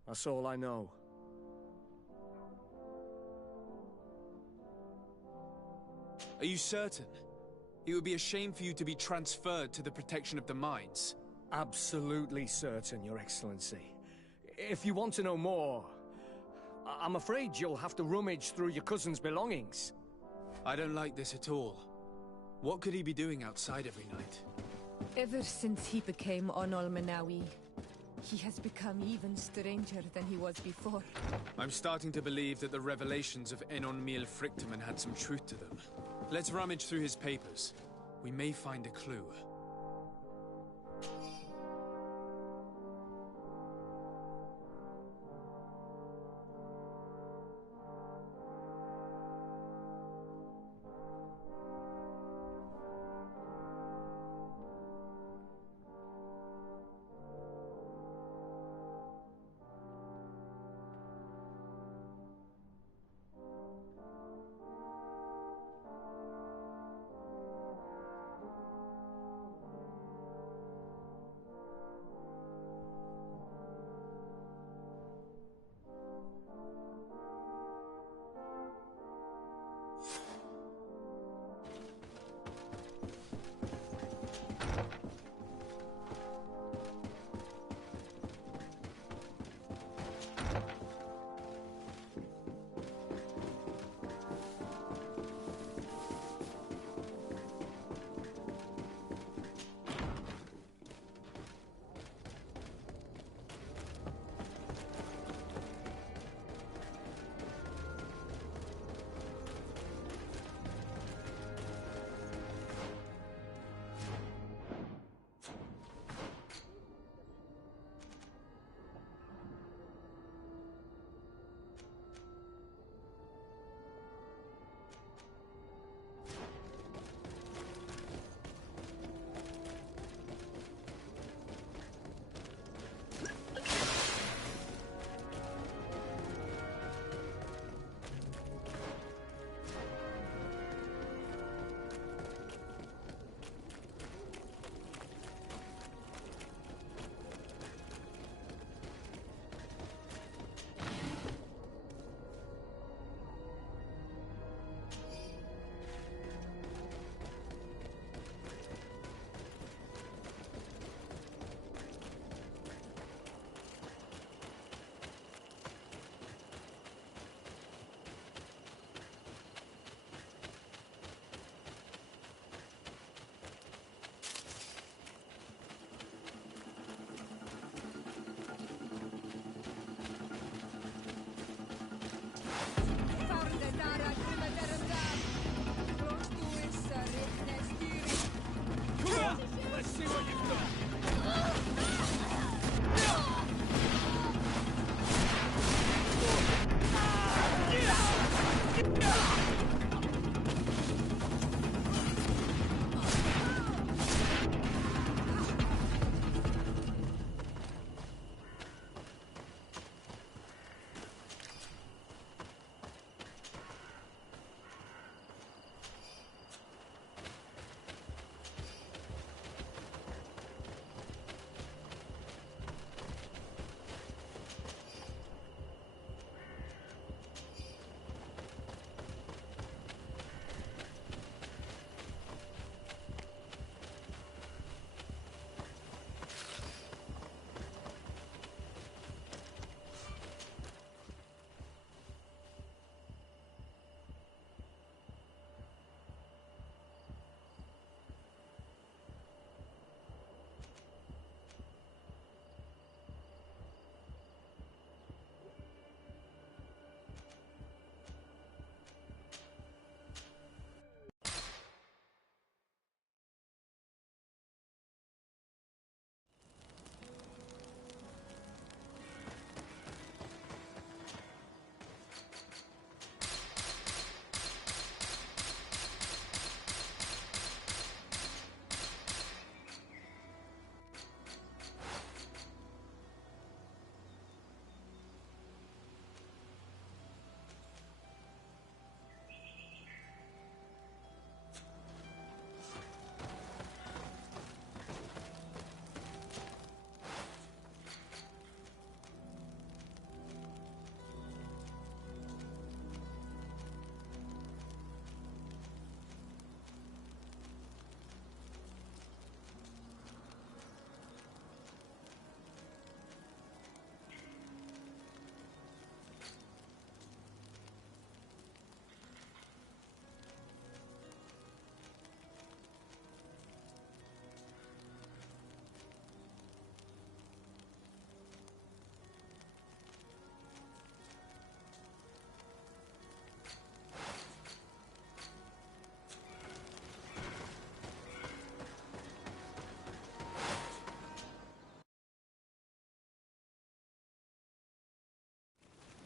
That's all I know. Are you certain? It would be a shame for you to be transferred to the protection of the mines. Absolutely certain, Your Excellency. If you want to know more, I'm afraid you'll have to rummage through your cousin's belongings. I don't like this at all. What could he be doing outside every night? Ever since he became Onol Manawi, he has become even stranger than he was before. I'm starting to believe that the revelations of Enon Miel Frictamen had some truth to them. Let's rummage through his papers. We may find a clue.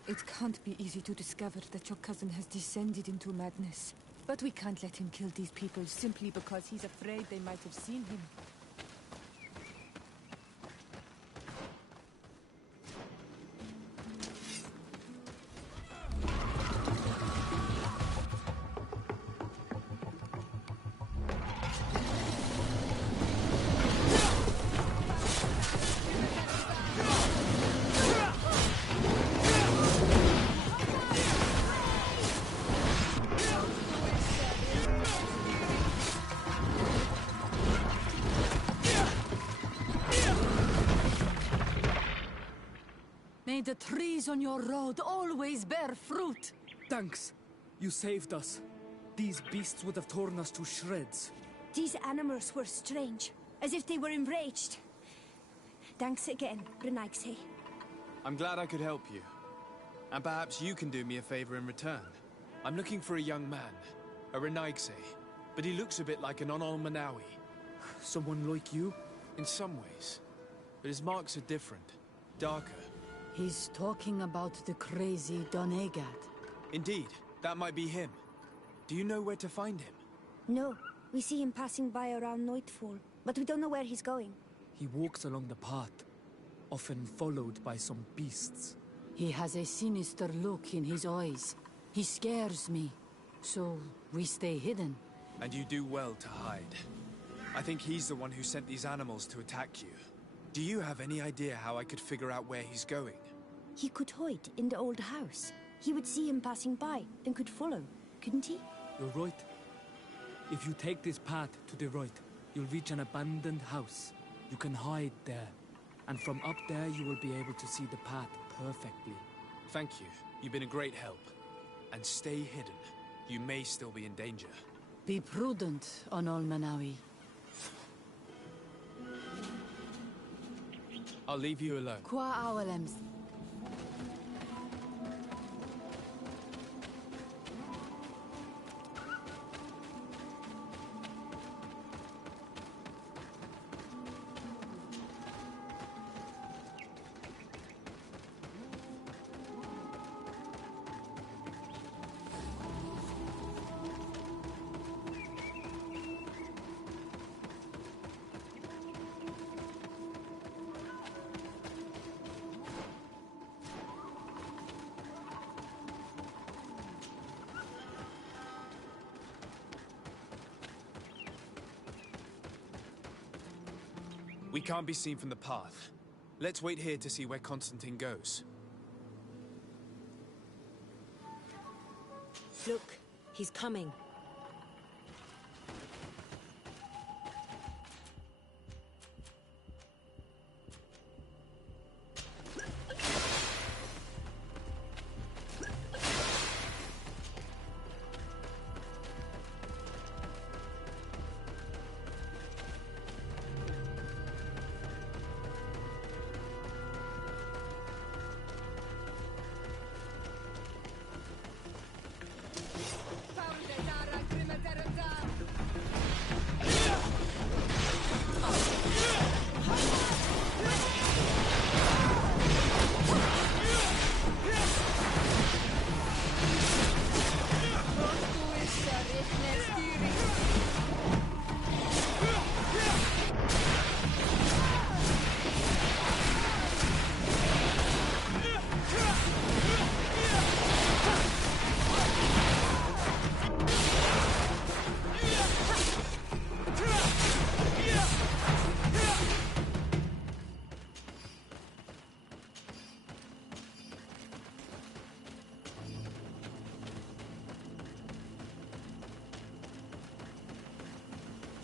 It can't be easy to discover that your cousin has descended into madness. But we can't let him kill these people simply because he's afraid they might have seen him. May the trees on your road always bear fruit. Thanks. You saved us. These beasts would have torn us to shreds. These animals were strange, as if they were enraged. Thanks again, Renaigse. I'm glad I could help you. And perhaps you can do me a favor in return. I'm looking for a young man, a Renaigse, but he looks a bit like an Onol Manawi. Someone like you? In some ways. But his marks are different, darker. He's talking about the crazy Donegad. Indeed, that might be him. Do you know where to find him? No, we see him passing by around nightfall, but we don't know where he's going. He walks along the path, often followed by some beasts. He has a sinister look in his eyes. He scares me, so we stay hidden. And you do well to hide. I think he's the one who sent these animals to attack you. Do you have any idea how I could figure out where he's going? He could hide in the old house. He would see him passing by and could follow, couldn't he? You're right. If you take this path to the right, you'll reach an abandoned house. You can hide there. And from up there, you will be able to see the path perfectly. Thank you. You've been a great help. And stay hidden. You may still be in danger. Be prudent, Onol Manawi. I'll leave you alone. Qua awalems. We can't be seen from the path. Let's wait here to see where Constantine goes. Look, he's coming.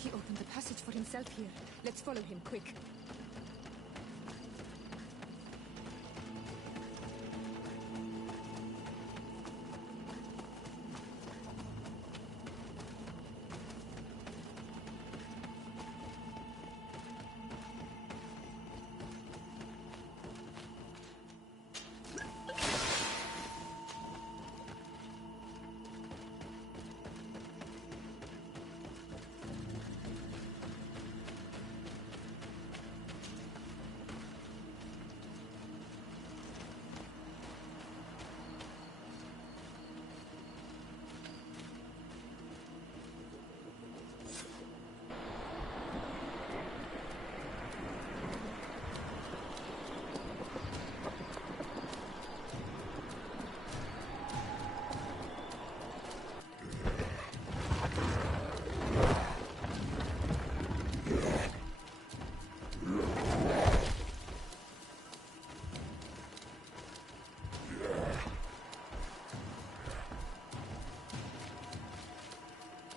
He opened the passage for himself here. Let's follow him, quick.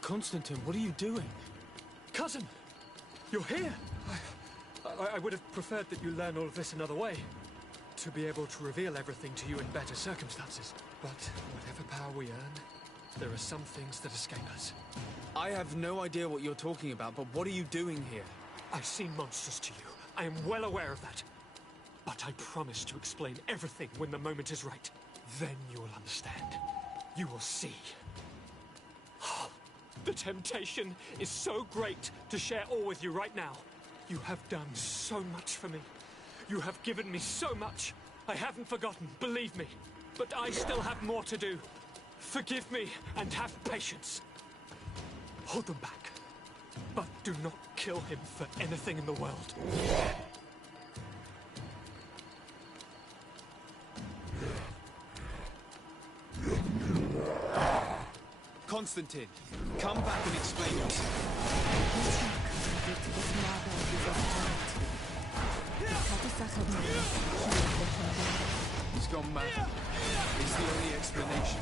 Constantine, what are you doing? Cousin! You're here! I would have preferred that you learn all of this another way. To be able to reveal everything to you in better circumstances. But whatever power we earn, there are some things that escape us. I have no idea what you're talking about, but what are you doing here? I seem monstrous to you. I am well aware of that. But I promise to explain everything when the moment is right. Then you will understand. You will see. The temptation is so great to share all with you right now. You have done so much for me. You have given me so much. I haven't forgotten, believe me. But I still have more to do. Forgive me and have patience. Hold them back. But do not kill him for anything in the world. Constantine, come back and explain it. He's gone mad. It's the only explanation.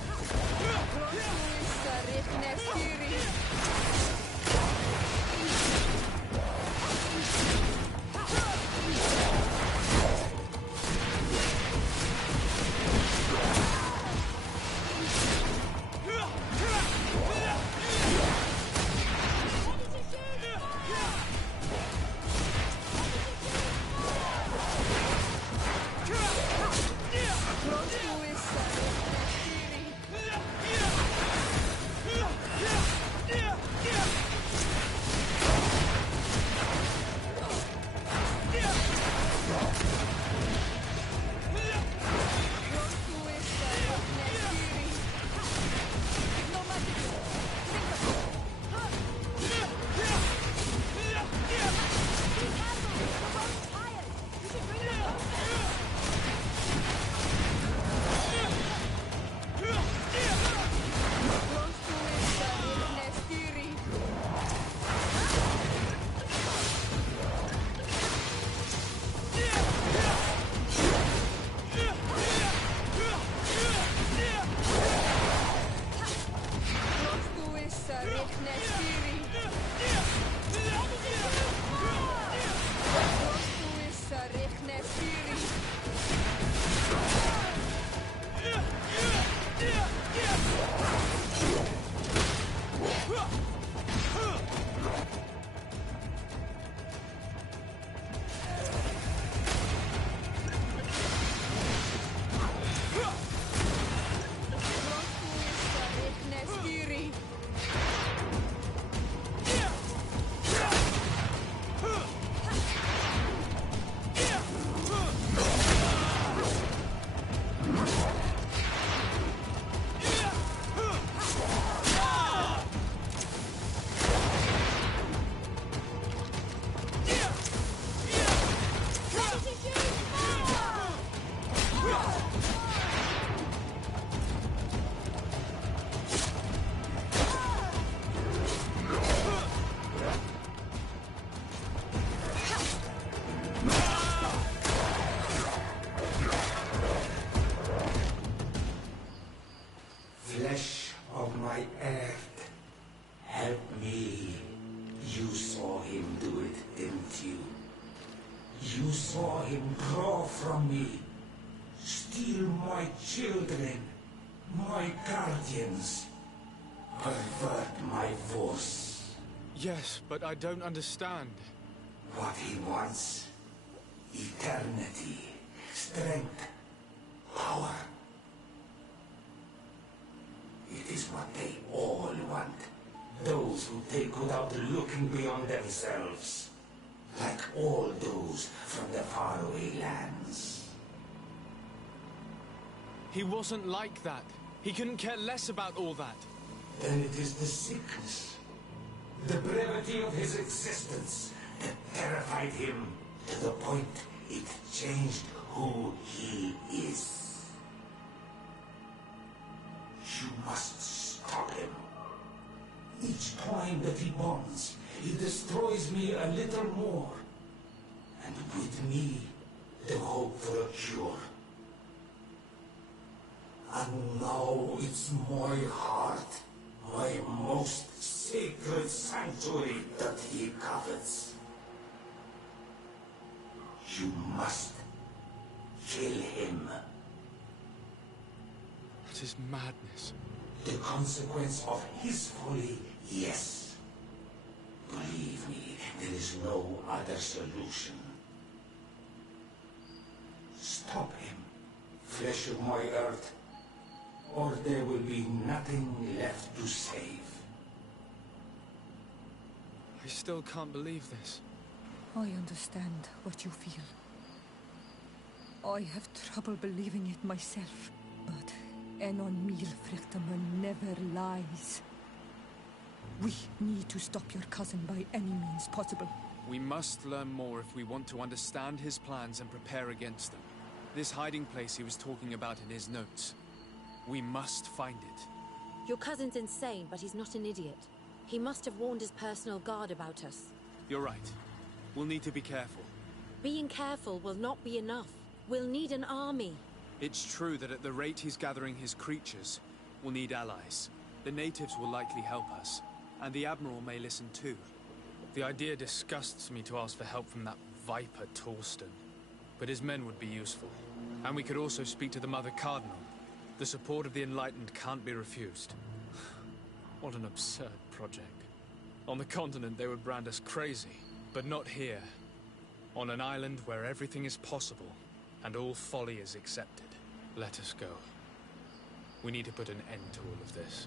Flesh of my earth, help me. You saw him do it, didn't you? You saw him draw from me, steal my children, my guardians, pervert my force. Yes, but I don't understand. What he wants, eternity, strength, power. It is what they all want. Those who take without looking beyond themselves. Like all those from the faraway lands. He wasn't like that. He couldn't care less about all that. Then it is the sickness, the brevity of his existence that terrified him to the point it changed who he is. You must stop him. Each time that he bonds, he destroys me a little more. And with me, the hope for a cure. And now it's my heart, my most sacred sanctuary that he covets. You must kill him. That is madness. The consequence of his folly, yes. Believe me, there is no other solution. Stop him, flesh of my earth, or there will be nothing left to save. I still can't believe this. I understand what you feel. I have trouble believing it myself, but Enon Milfrichtaman never lies. We need to stop your cousin by any means possible. We must learn more if we want to understand his plans and prepare against them. This hiding place he was talking about in his notes. We must find it. Your cousin's insane, but he's not an idiot. He must have warned his personal guard about us. You're right. We'll need to be careful. Being careful will not be enough. We'll need an army. It's true that at the rate he's gathering his creatures, we'll need allies. The natives will likely help us, and the Admiral may listen too. The idea disgusts me to ask for help from that viper Torsten, but his men would be useful. And we could also speak to the Mother Cardinal. The support of the Enlightened can't be refused. What an absurd project. On the continent they would brand us crazy, but not here. On an island where everything is possible, and all folly is accepted. Let us go. We need to put an end to all of this.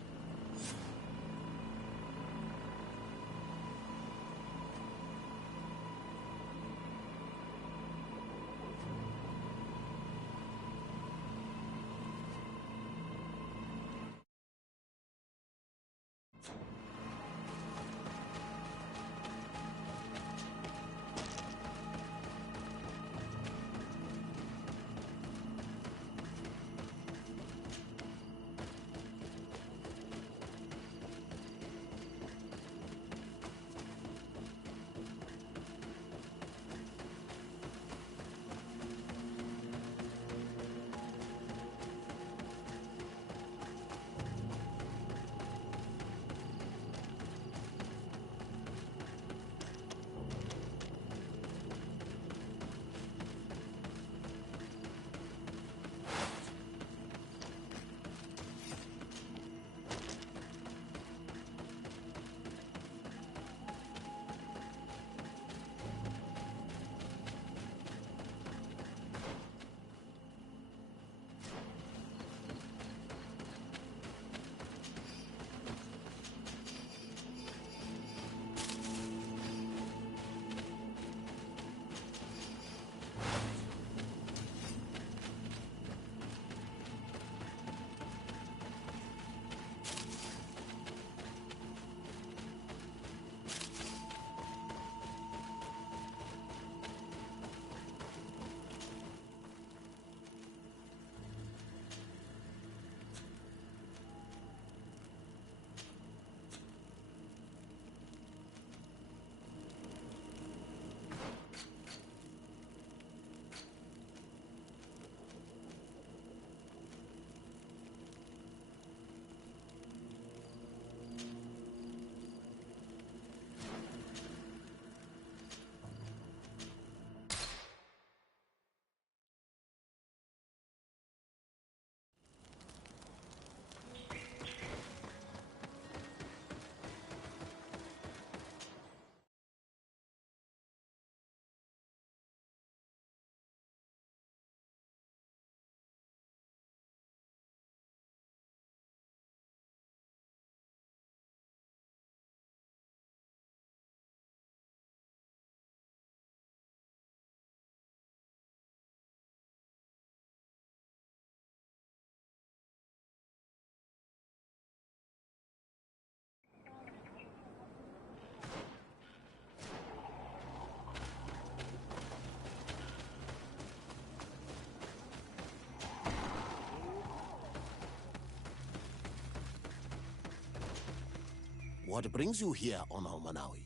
What brings you here, Ono Manawi?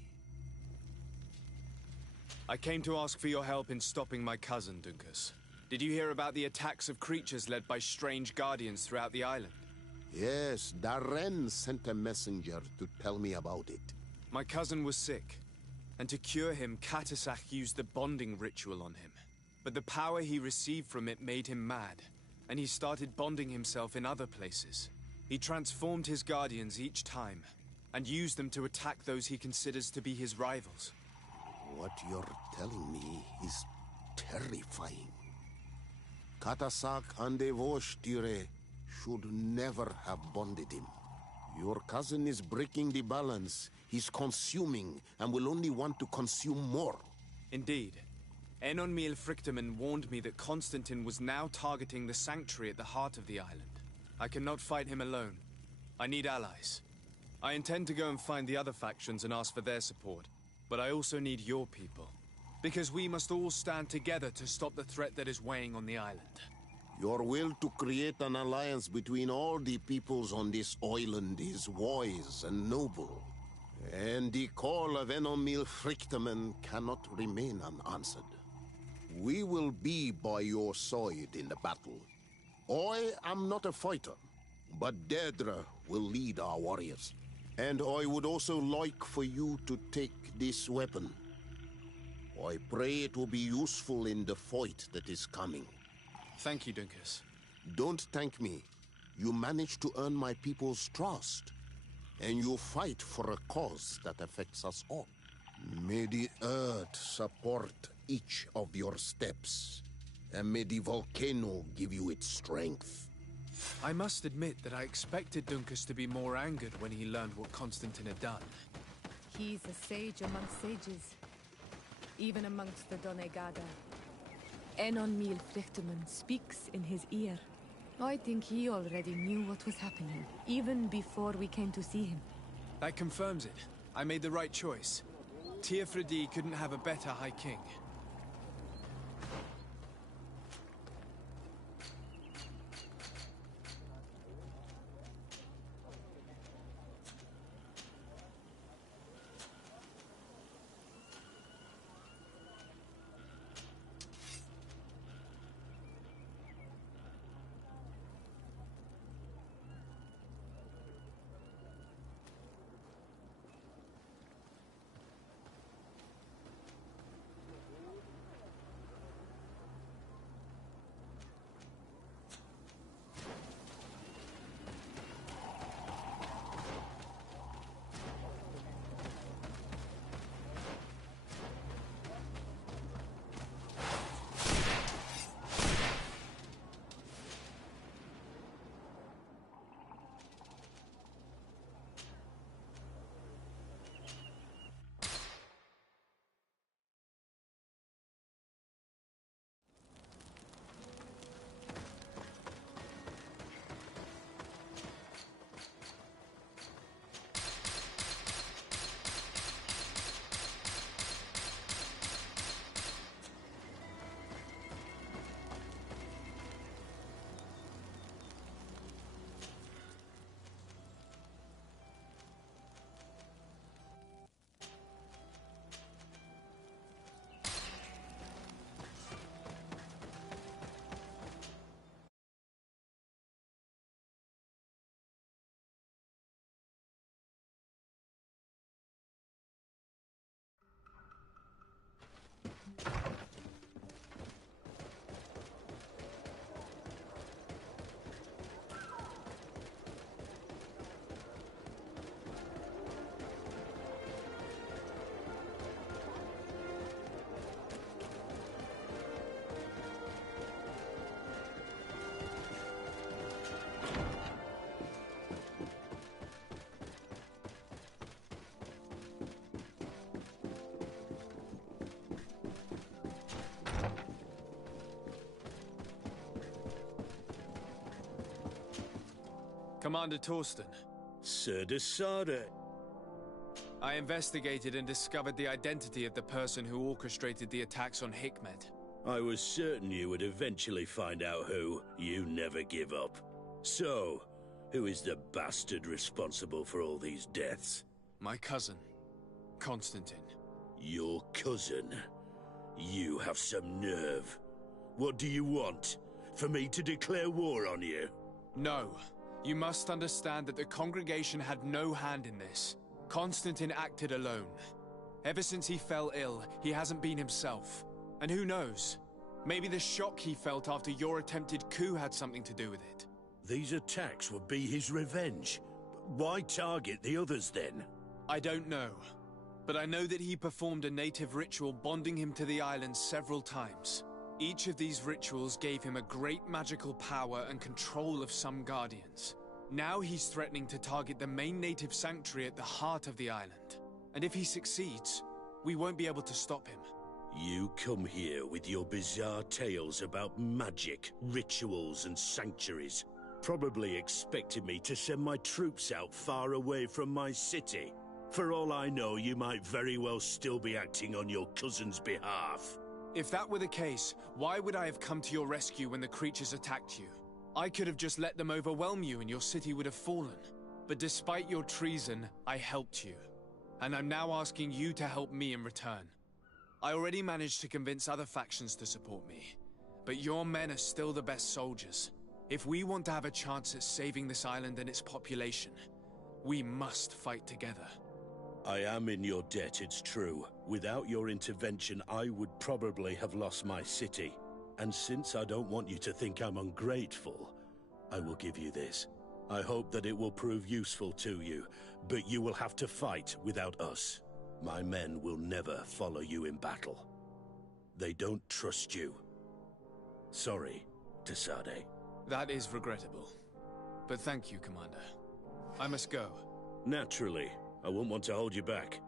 I came to ask for your help in stopping my cousin, Dunkus. Did you hear about the attacks of creatures led by strange guardians throughout the island? Yes, Darren sent a messenger to tell me about it. My cousin was sick, and to cure him, Katasak used the bonding ritual on him. But the power he received from it made him mad, and he started bonding himself in other places. He transformed his guardians each time, and used them to attack those he considers to be his rivals. What you're telling me is terrifying. Katasak and Devosh'Tire should never have bonded him. Your cousin is breaking the balance. He's consuming, and will only want to consume more. Indeed. Enonmil Frichtemann warned me that Constantine was now targeting the sanctuary at the heart of the island. I cannot fight him alone. I need allies. I intend to go and find the other factions and ask for their support. But I also need your people. Because we must all stand together to stop the threat that is weighing on the island. Your will to create an alliance between all the peoples on this island is wise and noble. And the call of Enonmil Frichtemann cannot remain unanswered. We will be by your side in the battle. I am not a fighter, but Deirdre will lead our warriors. And I would also like for you to take this weapon. I pray it will be useful in the fight that is coming. Thank you, Dunkus. Don't thank me. You managed to earn my people's trust. And you fight for a cause that affects us all. May the earth support each of your steps. And may the volcano give you its strength. I must admit that I expected Dunkus to be more angered when he learned what Constantine had done. He's a sage amongst sages, even amongst the Donegada. Enonmil Frichtemann speaks in his ear. I think he already knew what was happening, even before we came to see him. That confirms it. I made the right choice. Teofredi couldn't have a better High King. Commander Torsten. Sir Desade. I investigated and discovered the identity of the person who orchestrated the attacks on Hikmet. I was certain you would eventually find out who. You never give up. So, who is the bastard responsible for all these deaths? My cousin, Constantine. Your cousin? You have some nerve. What do you want? For me to declare war on you? No. You must understand that the congregation had no hand in this. Constantine acted alone. Ever since he fell ill, he hasn't been himself. And who knows? Maybe the shock he felt after your attempted coup had something to do with it. These attacks would be his revenge. Why target the others then? I don't know. But I know that he performed a native ritual bonding him to the island several times. Each of these rituals gave him a great magical power and control of some guardians. Now he's threatening to target the main native sanctuary at the heart of the island. And if he succeeds, we won't be able to stop him. You come here with your bizarre tales about magic, rituals, and sanctuaries. Probably expected me to send my troops out far away from my city. For all I know, you might very well still be acting on your cousin's behalf. If that were the case, why would I have come to your rescue when the creatures attacked you? I could have just let them overwhelm you and your city would have fallen. But despite your treason, I helped you. And I'm now asking you to help me in return. I already managed to convince other factions to support me. But your men are still the best soldiers. If we want to have a chance at saving this island and its population, we must fight together. I am in your debt, it's true. Without your intervention, I would probably have lost my city. And since I don't want you to think I'm ungrateful, I will give you this. I hope that it will prove useful to you, but you will have to fight without us. My men will never follow you in battle. They don't trust you. Sorry, Tesade. That is regrettable. But thank you, Commander. I must go. Naturally. I won't want to hold you back.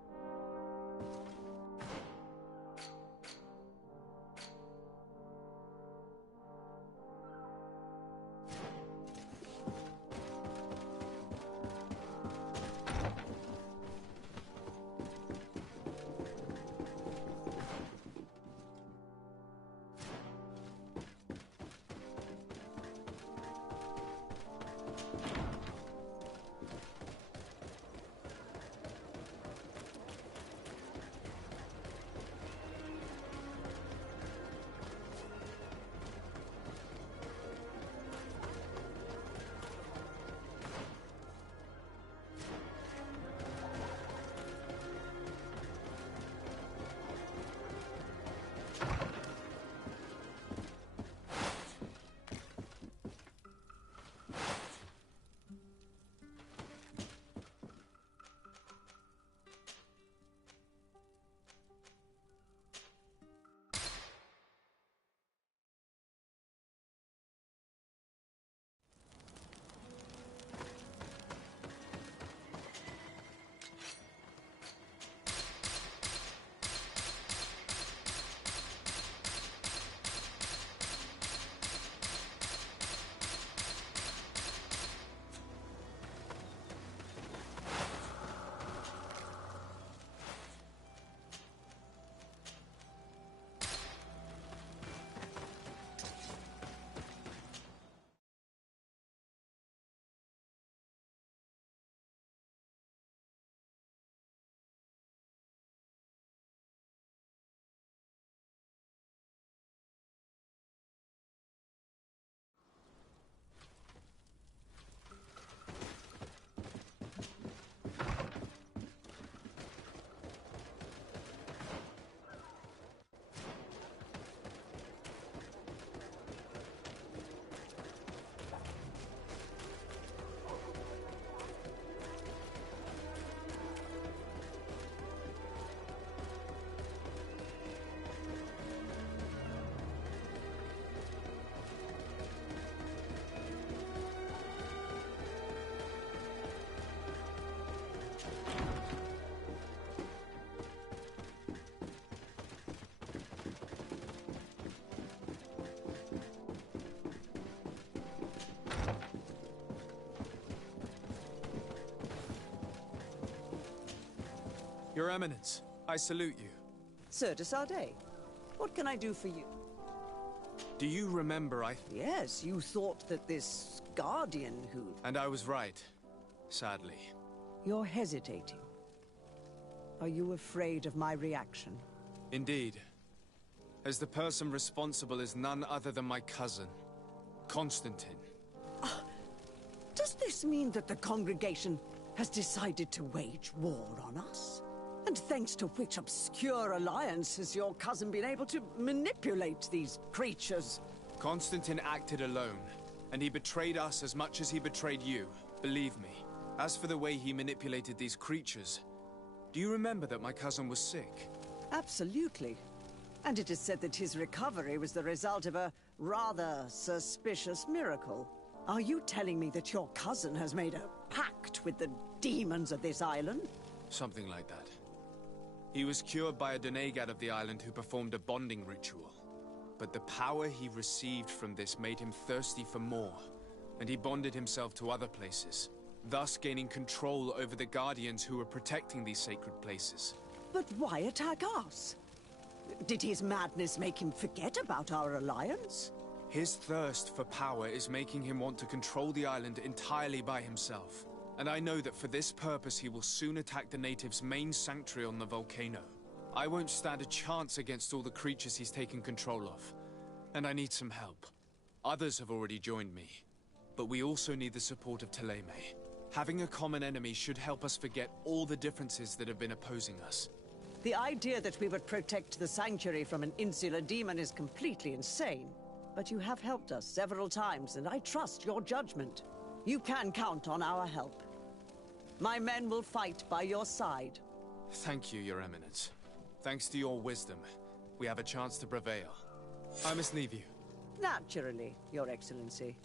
Your Eminence, I salute you. Sir de Sardet, what can I do for you? Do you remember Yes, you thought that this guardian who... And I was right, sadly. You're hesitating. Are you afraid of my reaction? Indeed. As the person responsible is none other than my cousin, Constantine. Does this mean that the congregation has decided to wage war on us? And thanks to which obscure alliance has your cousin been able to manipulate these creatures? Constantine acted alone, and he betrayed us as much as he betrayed you, believe me. As for the way he manipulated these creatures, do you remember that my cousin was sick? Absolutely. And it is said that his recovery was the result of a rather suspicious miracle. Are you telling me that your cousin has made a pact with the demons of this island? Something like that. He was cured by a Donegad of the island who performed a bonding ritual. But the power he received from this made him thirsty for more, and he bonded himself to other places, thus gaining control over the Guardians who were protecting these sacred places. But why attack us? Did his madness make him forget about our alliance? His thirst for power is making him want to control the island entirely by himself. And I know that for this purpose he will soon attack the natives' main sanctuary on the volcano. I won't stand a chance against all the creatures he's taken control of. And I need some help. Others have already joined me. But we also need the support of Thélème. Having a common enemy should help us forget all the differences that have been opposing us. The idea that we would protect the sanctuary from an insular demon is completely insane. But you have helped us several times, and I trust your judgment. You can count on our help. My men will fight by your side. Thank you, Your Eminence. Thanks to your wisdom, we have a chance to prevail. I must leave you. Naturally, Your Excellency.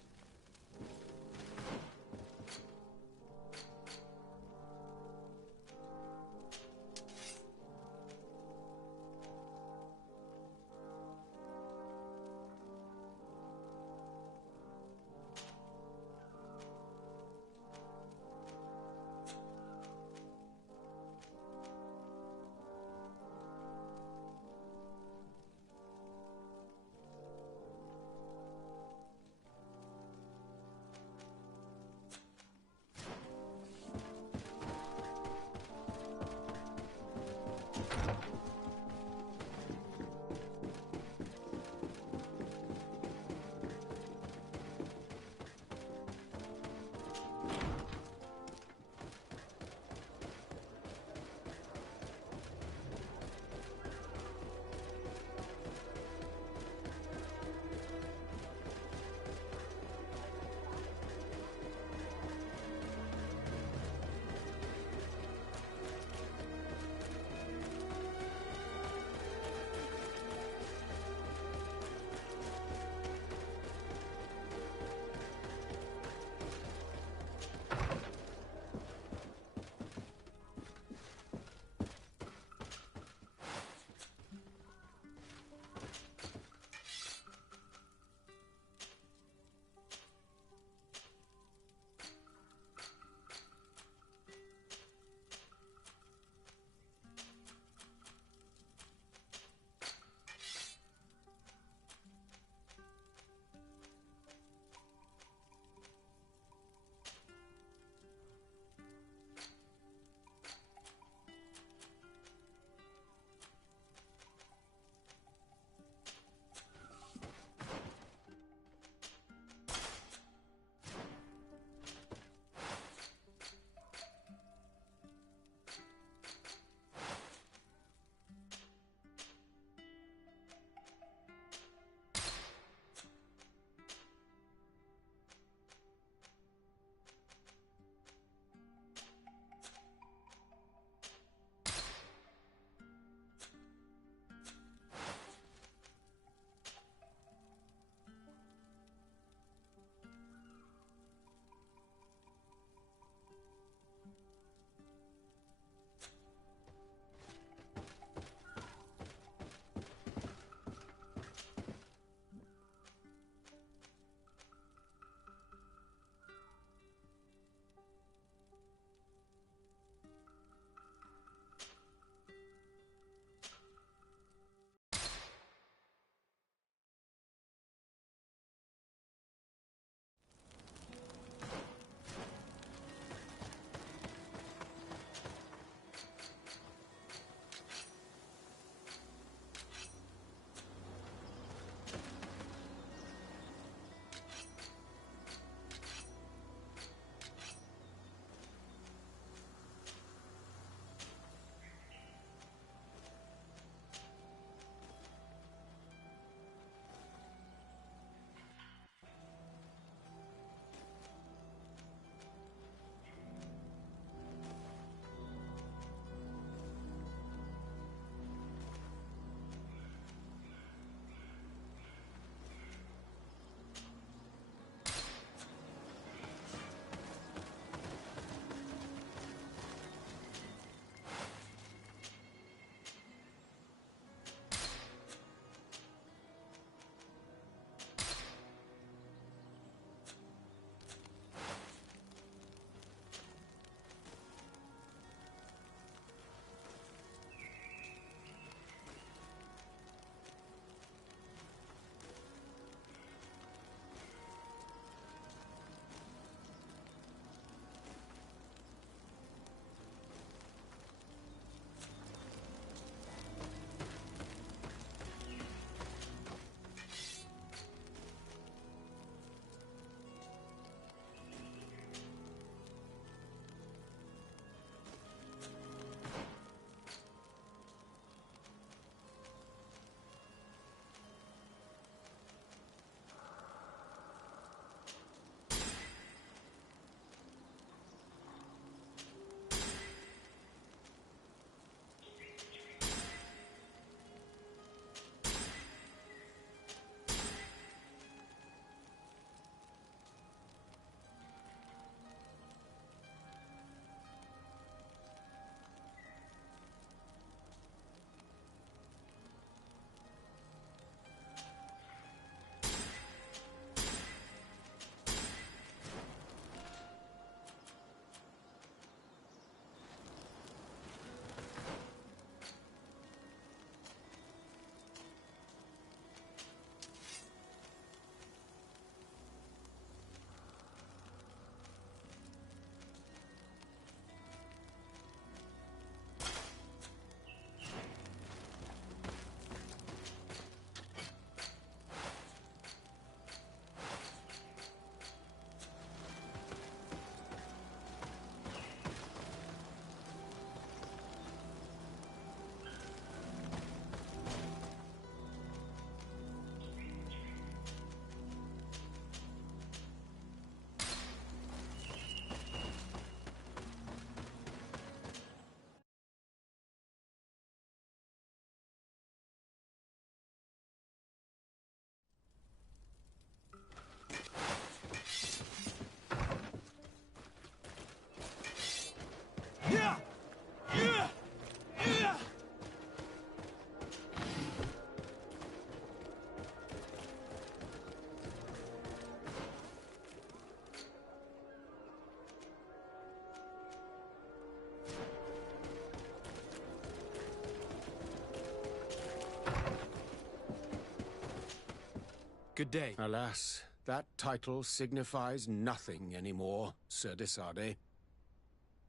Good day. Alas, that title signifies nothing anymore, Sir Desade.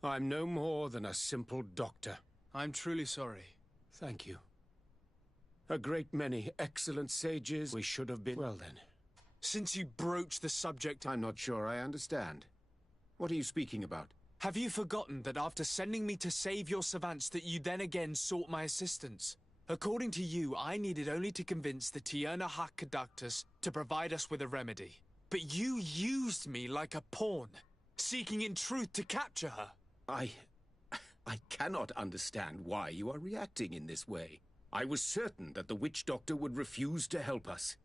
I'm no more than a simple doctor. I'm truly sorry. Thank you. A great many excellent sages we should have been... Well then. Since you broached the subject... I'm not sure I understand. What are you speaking about? Have you forgotten that after sending me to save your savants that you then again sought my assistance? According to you, I needed only to convince the Tierna Hac Conductus to provide us with a remedy. But you used me like a pawn, seeking in truth to capture her. I cannot understand why you are reacting in this way. I was certain that the witch doctor would refuse to help us.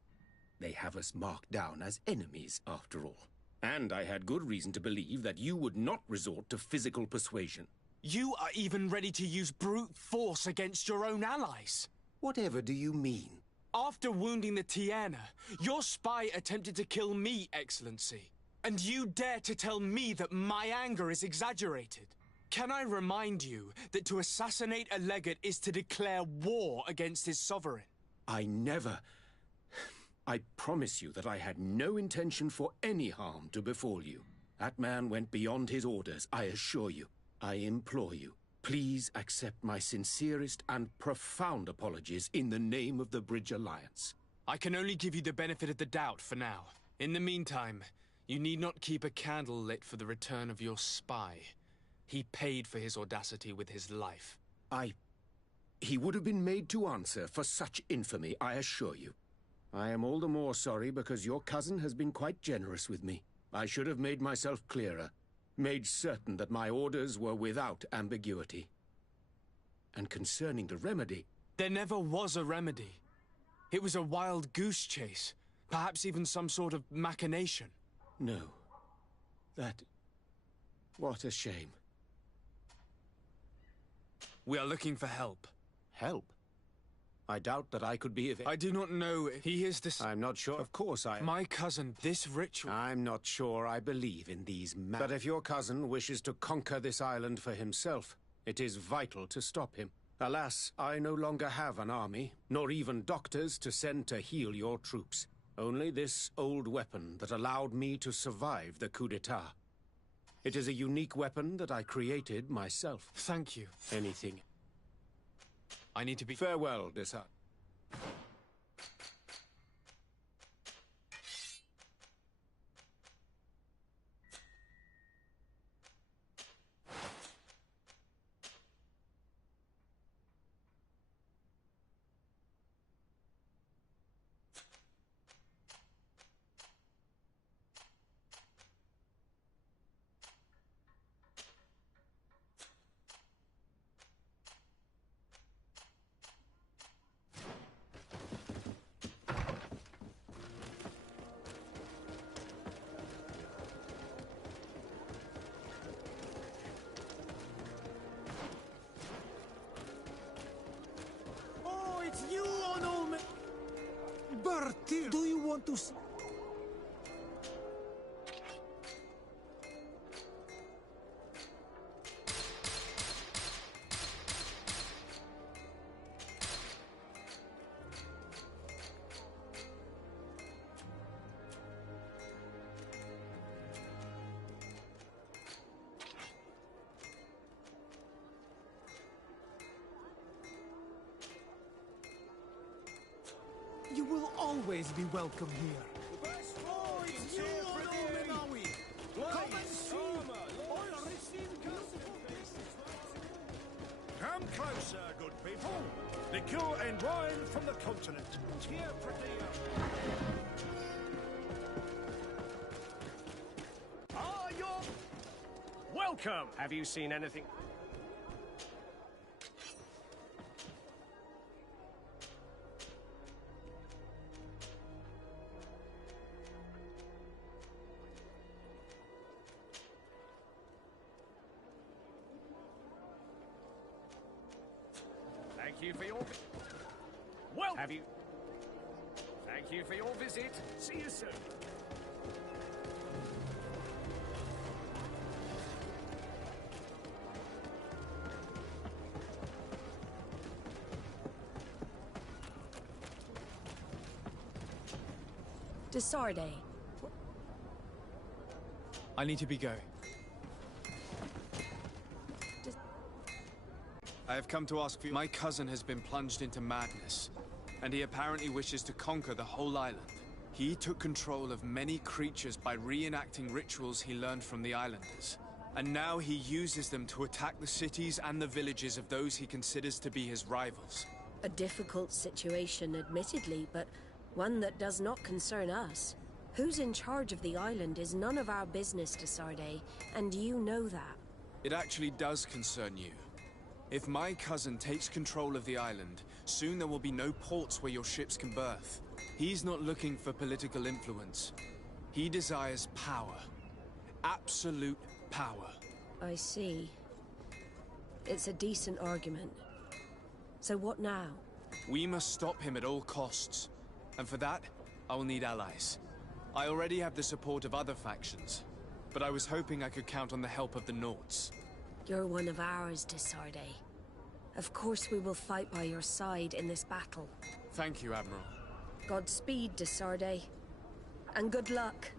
They have us marked down as enemies, after all. And I had good reason to believe that you would not resort to physical persuasion. You are even ready to use brute force against your own allies. Whatever do you mean? After wounding the Tierna, your spy attempted to kill me, Excellency. And you dare to tell me that my anger is exaggerated. Can I remind you that to assassinate a legate is to declare war against his sovereign? I promise you that I had no intention for any harm to befall you. That man went beyond his orders, I assure you. I implore you, please accept my sincerest and profound apologies in the name of the Bridge Alliance. I can only give you the benefit of the doubt for now. In the meantime, you need not keep a candle lit for the return of your spy. He paid for his audacity with his life. He would have been made to answer for such infamy, I assure you. I am all the more sorry because your cousin has been quite generous with me. I should have made myself clearer, made certain that my orders were without ambiguity. And concerning the remedy... There never was a remedy. It was a wild goose chase, perhaps even some sort of machination. No. What a shame. We are looking for help. Help? I doubt that I could be of... I do not know if he is this... I'm not sure. Of course I... My cousin, this ritual... I'm not sure I believe in these But if your cousin wishes to conquer this island for himself, it is vital to stop him. Alas, I no longer have an army, nor even doctors to send to heal your troops. Only this old weapon that allowed me to survive the coup d'etat. It is a unique weapon that I created myself. Thank you. Anything. I need to be... Farewell, Desade. You on all me. Bertie, do you want to... You will always be welcome here. Oh, it's you, Onomenawi! Come and see! I'll receive Come closer, good people. Liqueur and wine from the continent. Here, Pradea. Ah, you're... Welcome! Have you seen anything? Thank you for your... Well, have you... Thank you for your visit. See you soon. Desarde. I need to be going. I have come to ask for you. My cousin has been plunged into madness, and he apparently wishes to conquer the whole island. He took control of many creatures by reenacting rituals he learned from the islanders. And now he uses them to attack the cities and the villages of those he considers to be his rivals. A difficult situation, admittedly, but one that does not concern us. Who's in charge of the island is none of our business, Desarde, and you know that. It actually does concern you. If my cousin takes control of the island, soon there will be no ports where your ships can berth. He's not looking for political influence. He desires power. Absolute power. I see. It's a decent argument. So what now? We must stop him at all costs. And for that, I will need allies. I already have the support of other factions, but I was hoping I could count on the help of the Nords. You're one of ours, Desarde. Of course we will fight by your side in this battle. Thank you, Admiral. Godspeed, Desarde. And good luck.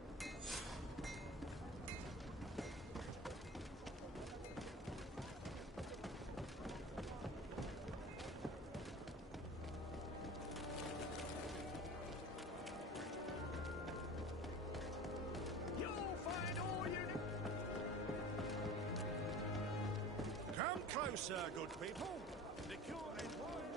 Come closer, good people. Liqueur and wine.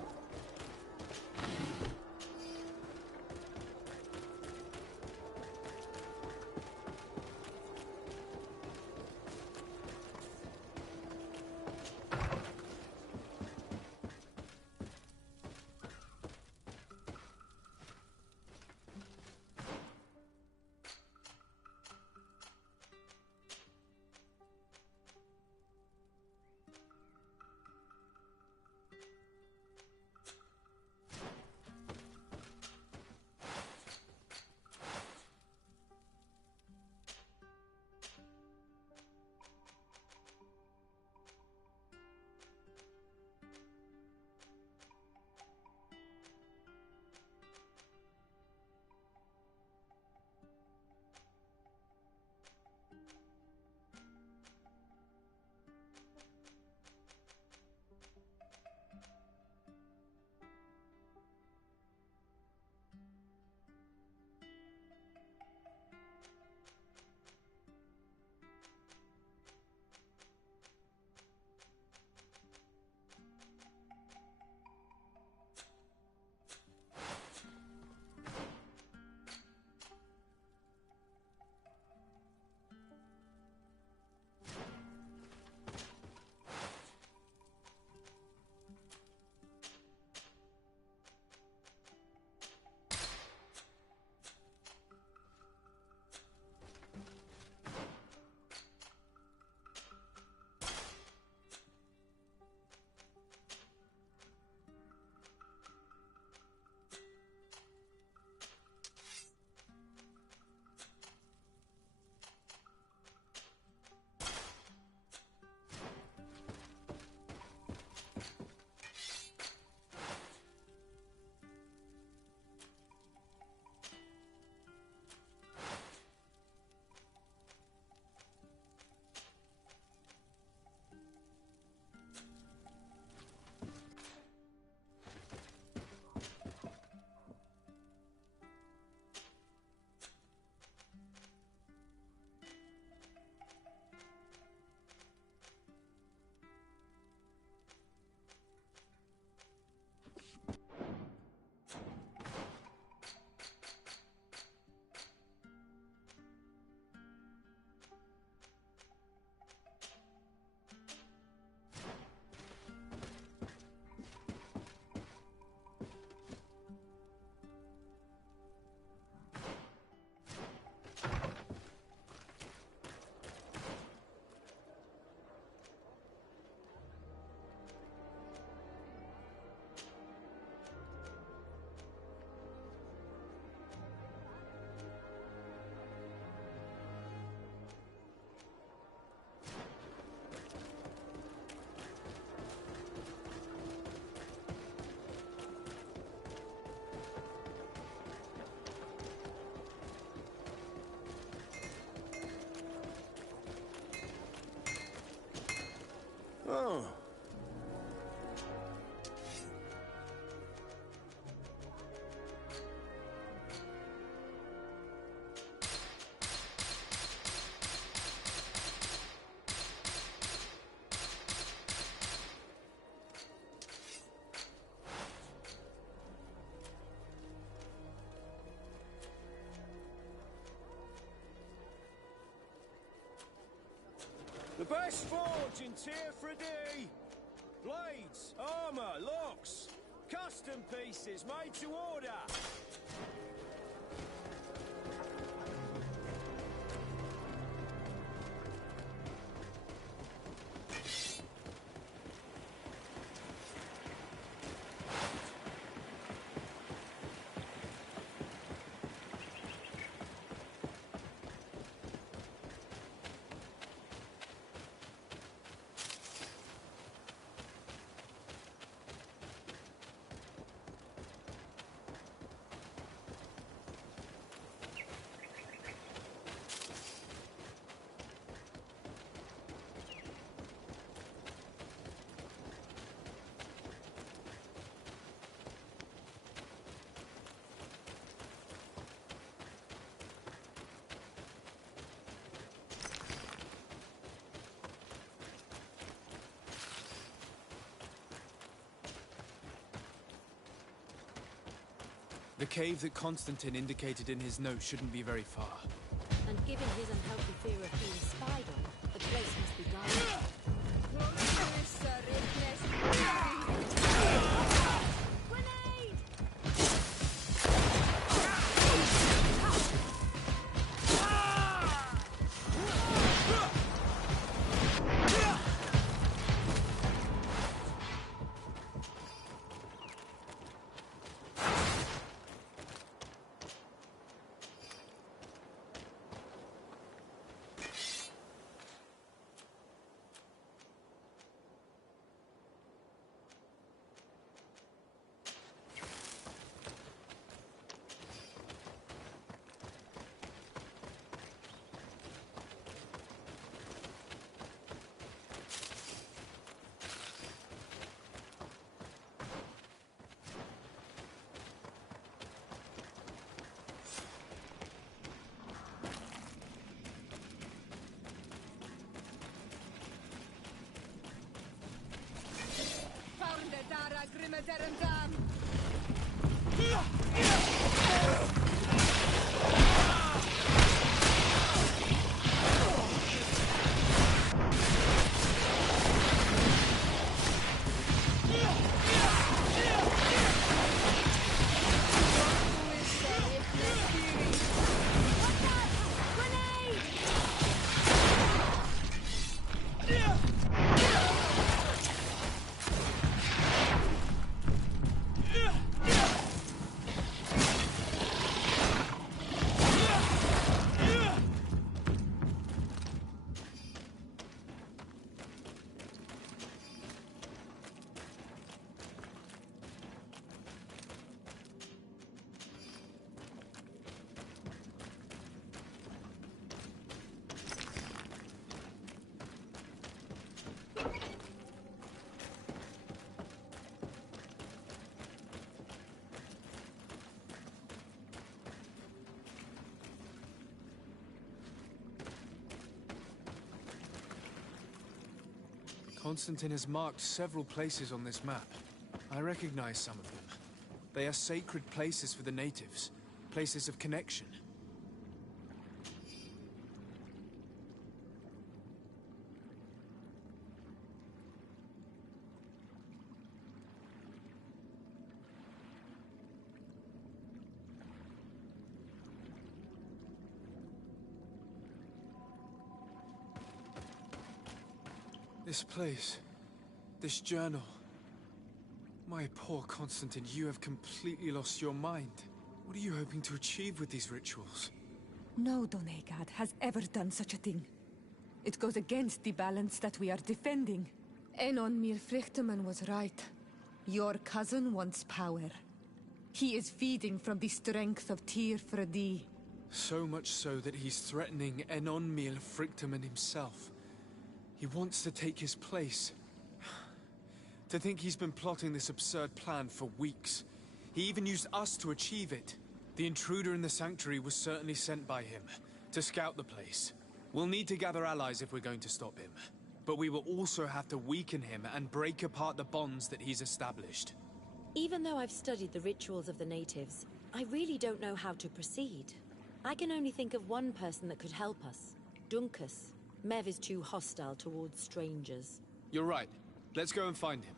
Oh. The best forge in Tier 3D! Blades, armor, locks, custom pieces made to order! The cave that Constantine indicated in his note shouldn't be very far. And given his unhealthy fear of being spied on, the place must be guarded. Constantine has marked several places on this map. I recognize some of them. They are sacred places for the natives, places of connection. This place, this journal. My poor Constantine, you have completely lost your mind. What are you hoping to achieve with these rituals? No Donegad has ever done such a thing. It goes against the balance that we are defending. Enon Mirfrichtemann was right. Your cousin wants power. He is feeding from the strength of Tyr Fredi. So much so that he's threatening Enon Mirfrichtemann himself. He wants to take his place. To think he's been plotting this absurd plan for weeks. He even used us to achieve it. The intruder in the sanctuary was certainly sent by him, to scout the place. We'll need to gather allies if we're going to stop him. But we will also have to weaken him and break apart the bonds that he's established. Even though I've studied the rituals of the natives, I really don't know how to proceed. I can only think of one person that could help us. Dunkus. Mev is too hostile towards strangers. You're right. Let's go and find him.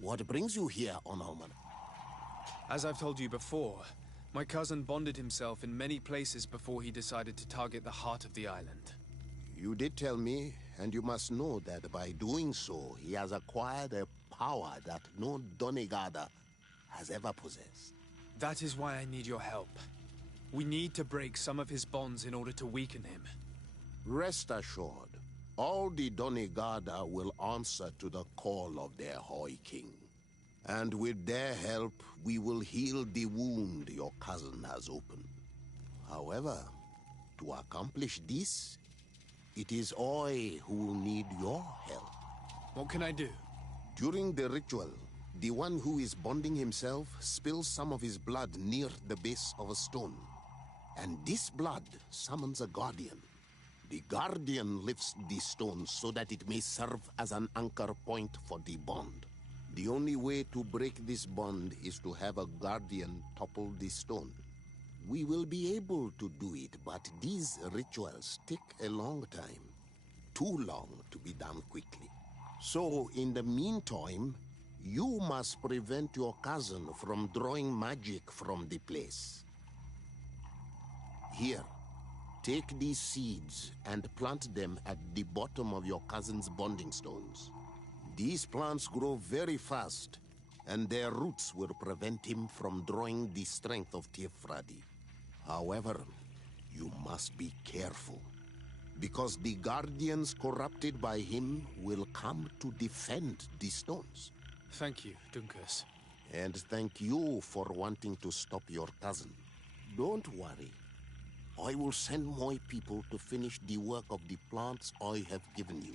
What brings you here, Onoman? As I've told you before, my cousin bonded himself in many places before he decided to target the heart of the island. You did tell me, and you must know that by doing so, he has acquired a power that no Donegada has ever possessed. That is why I need your help. We need to break some of his bonds in order to weaken him. Rest assured, all the Donegada will answer to the call of their Hoi King. And with their help, we will heal the wound your cousin has opened. However, to accomplish this, it is I who will need your help. What can I do? During the ritual, the one who is bonding himself spills some of his blood near the base of a stone. And this blood summons a guardian. The guardian lifts the stone so that it may serve as an anchor point for the bond. The only way to break this bond is to have a guardian topple the stone. We will be able to do it, but these rituals take a long time. Too long to be done quickly. So, in the meantime, you must prevent your cousin from drawing magic from the place. Here, take these seeds and plant them at the bottom of your cousin's bonding stones. These plants grow very fast, and their roots will prevent him from drawing the strength of Tifradi. However, you must be careful, because the guardians corrupted by him will come to defend the stones. Thank you, Dunkus. And thank you for wanting to stop your cousin. Don't worry. I will send my people to finish the work of the plants I have given you.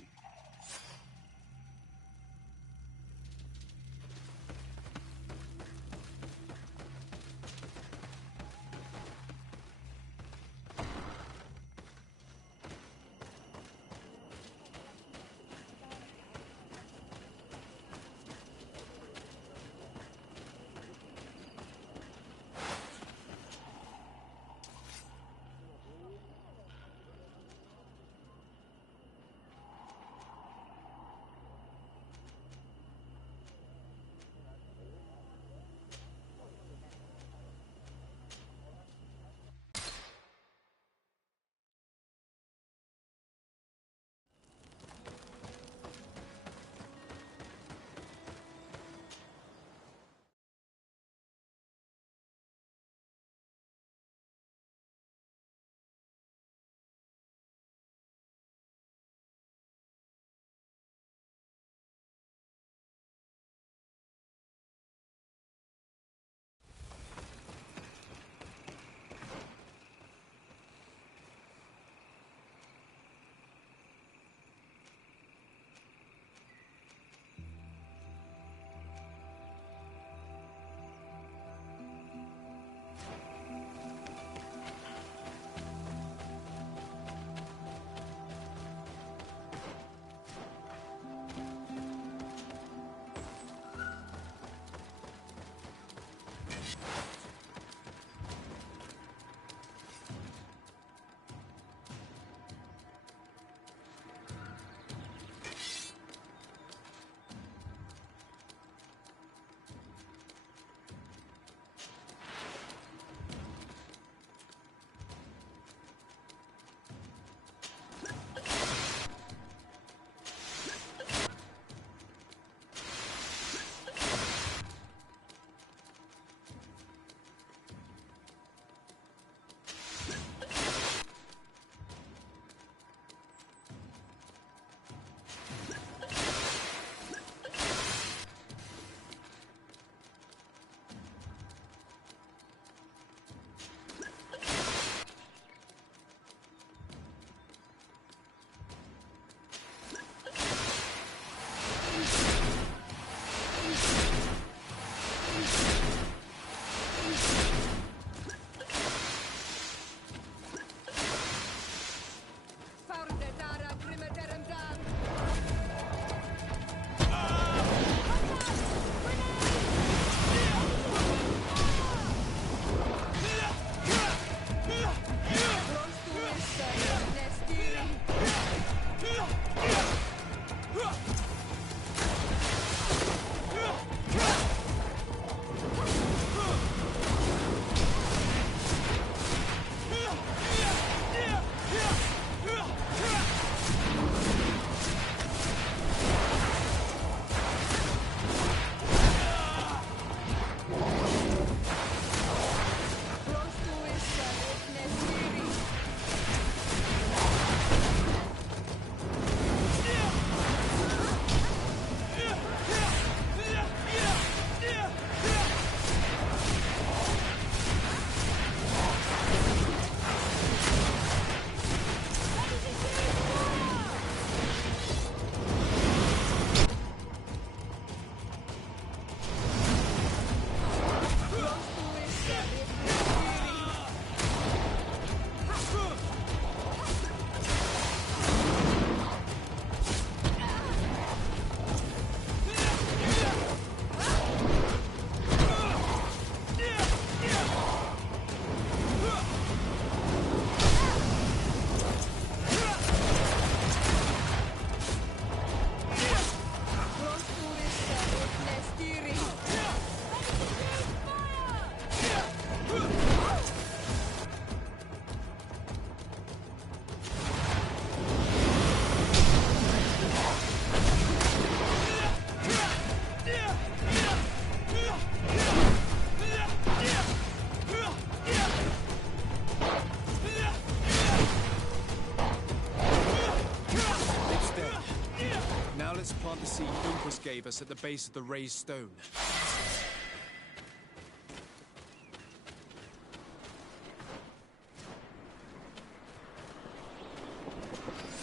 prophecy Duncus gave us at the base of the raised stone.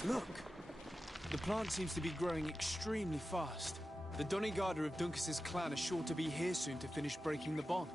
Look! The plant seems to be growing extremely fast. The Donigarda of Duncus's clan are sure to be here soon to finish breaking the bond.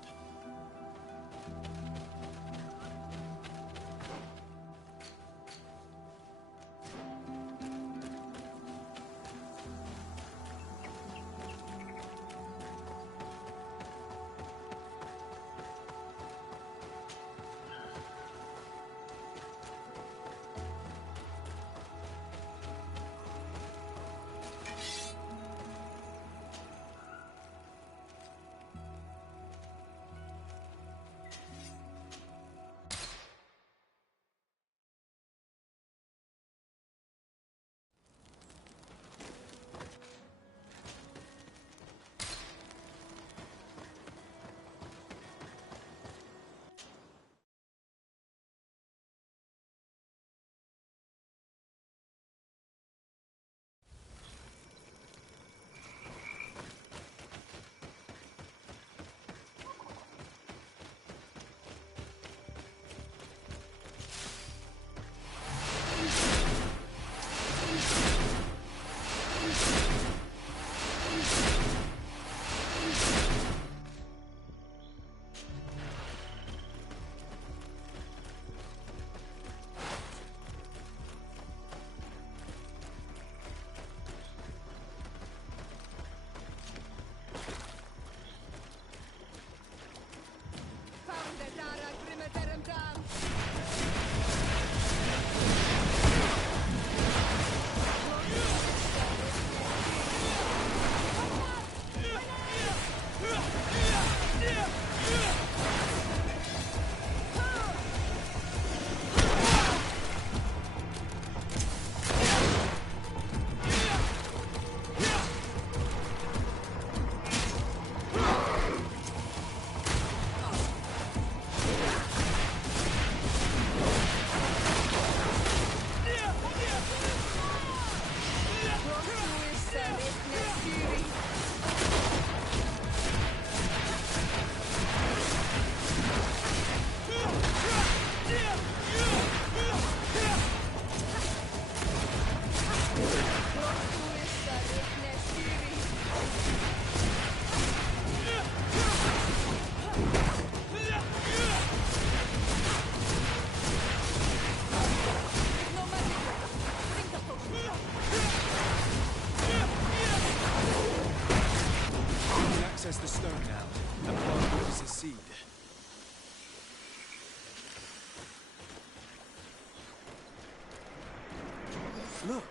Look!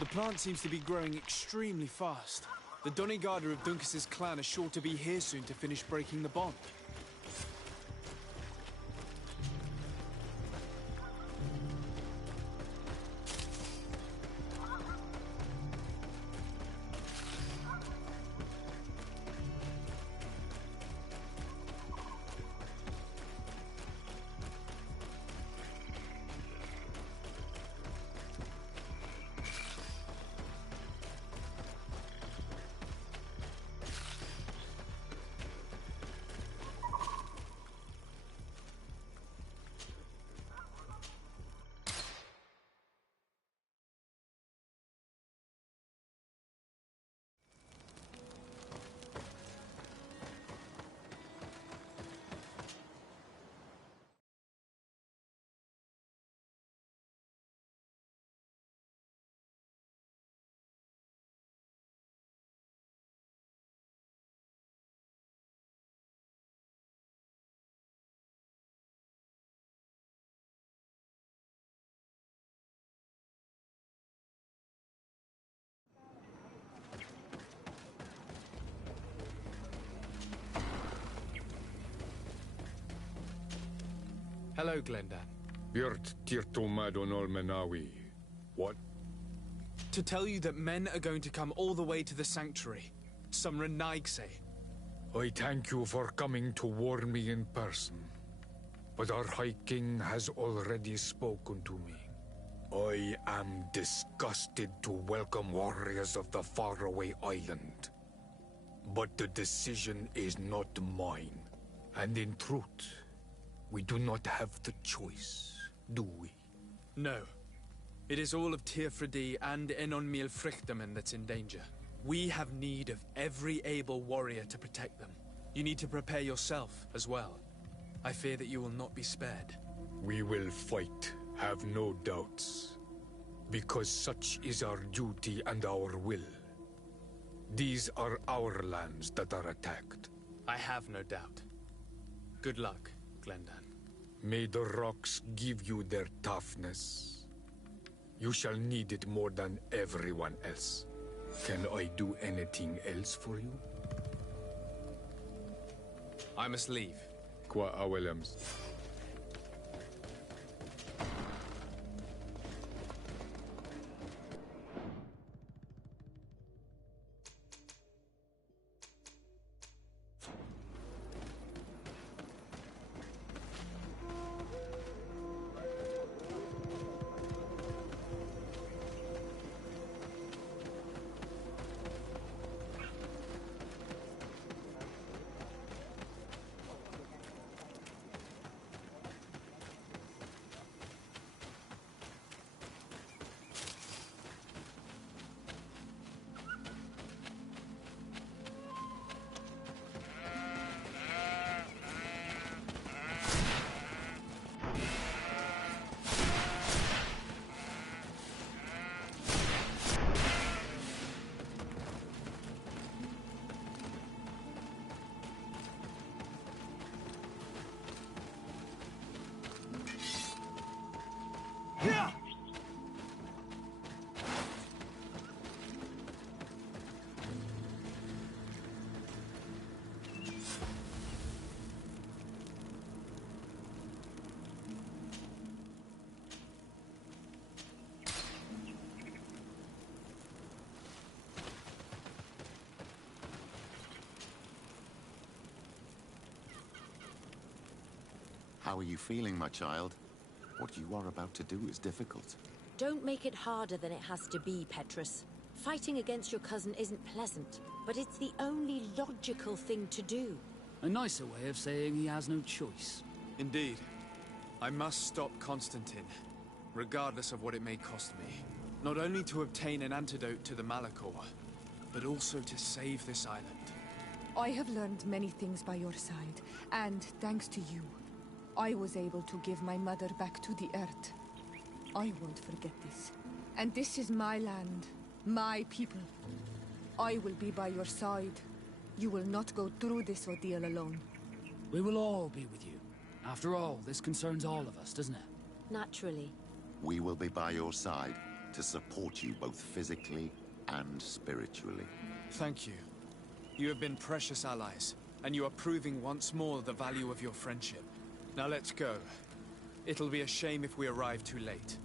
The plant seems to be growing extremely fast. The Donigarda of Duncus's clan are sure to be here soon to finish breaking the bond. Hello, Glendan. Birt Tirtomadon Olmenawi. What? To tell you that men are going to come all the way to the sanctuary. Some Renaigse. I thank you for coming to warn me in person. But our High King has already spoken to me. I am disgusted to welcome warriors of the faraway island. But the decision is not mine. And in truth, we do not have the choice, do we? No. It is all of Teirfridi and Enonmil Frichtamen that's in danger. We have need of every able warrior to protect them. You need to prepare yourself as well. I fear that you will not be spared. We will fight, have no doubts. Because such is our duty and our will. These are our lands that are attacked. I have no doubt. Good luck, Glendan. May the rocks give you their toughness. You shall need it more than everyone else. Can I do anything else for you? I must leave. Qua Williams. How are you feeling, my child? What you are about to do is difficult. Don't make it harder than it has to be, Petrus. Fighting against your cousin isn't pleasant, but it's the only logical thing to do. A nicer way of saying he has no choice. Indeed. I must stop Constantine, regardless of what it may cost me. Not only to obtain an antidote to the Malachor, but also to save this island. I have learned many things by your side, and thanks to you, I was able to give my mother back to the earth. I won't forget this. And this is my land, my people. I will be by your side. You will not go through this ordeal alone. We will all be with you. After all, this concerns all of us, doesn't it? Naturally. We will be by your side to support you both physically and spiritually. Thank you. You have been precious allies, and you are proving once more the value of your friendship. Now let's go. It'll be a shame if we arrive too late.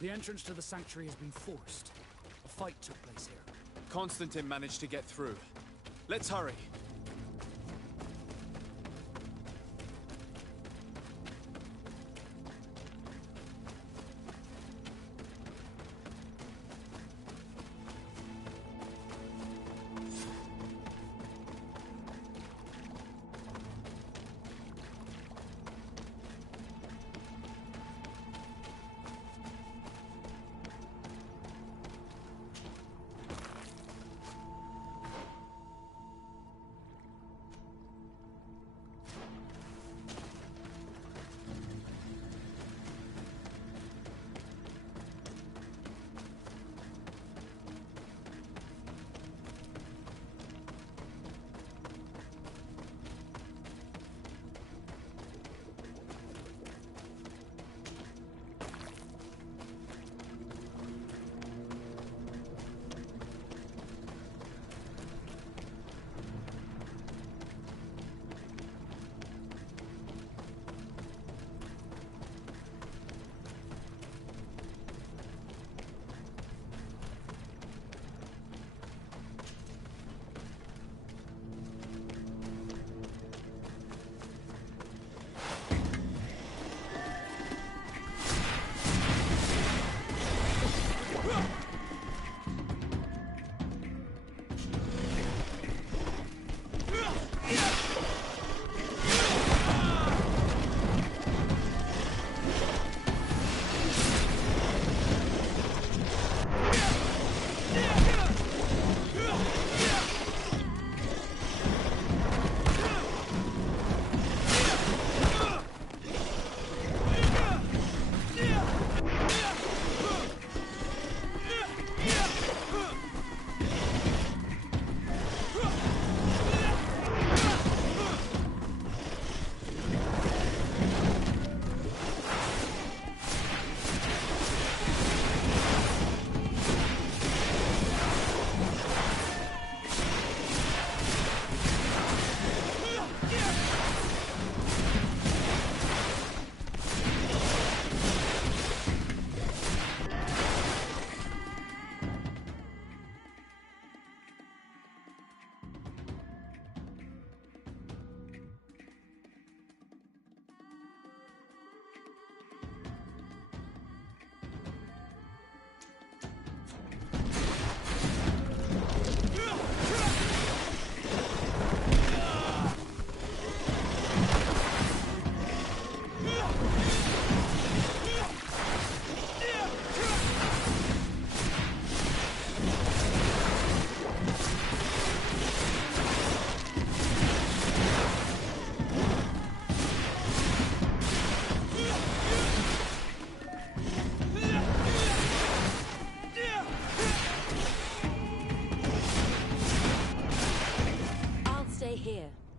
The entrance to the sanctuary has been forced. A fight took place here. Constantine managed to get through. Let's hurry.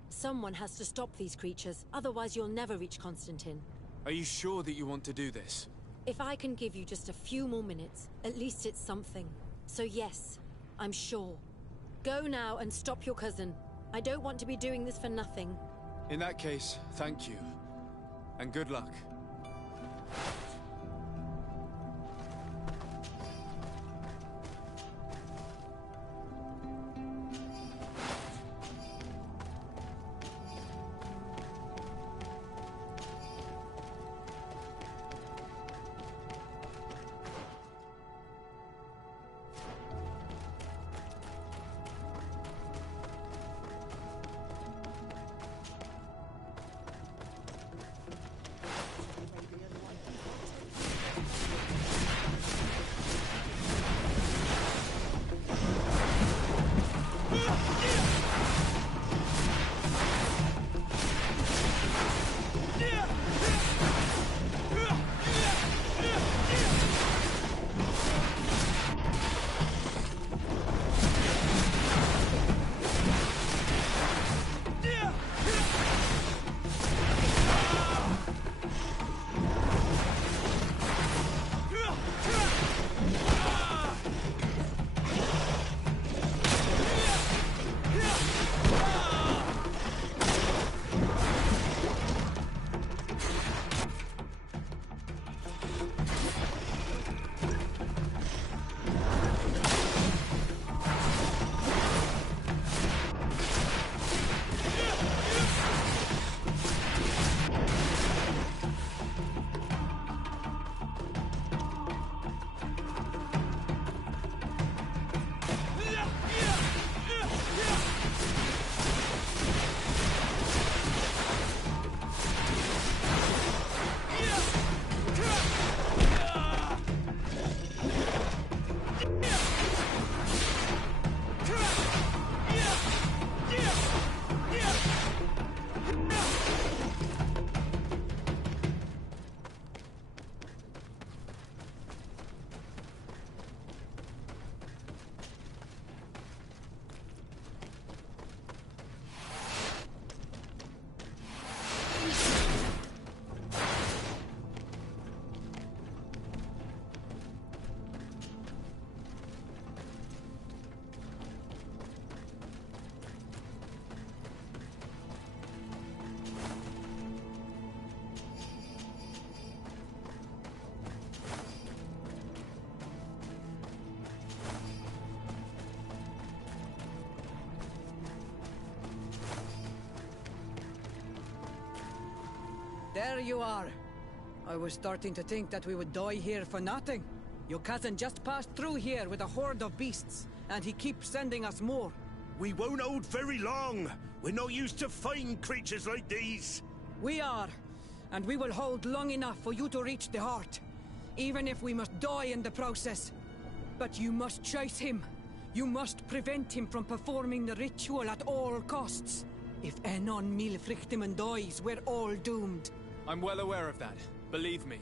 Someone has to stop these creatures, otherwise you'll never reach Constantine. Are you sure that you want to do this? If I can give you just a few more minutes, at least it's something. So yes, I'm sure. Go now and stop your cousin. I don't want to be doing this for nothing. In that case, thank you. And good luck. There you are. I was starting to think that we would die here for nothing. Your cousin just passed through here with a horde of beasts, and he keeps sending us more. We won't hold very long. We're not used to fighting creatures like these. We are, and we will hold long enough for you to reach the heart, even if we must die in the process. But you must chase him. You must prevent him from performing the ritual at all costs. If Enon Milfrichtemann dies, we're all doomed. I'm well aware of that, believe me.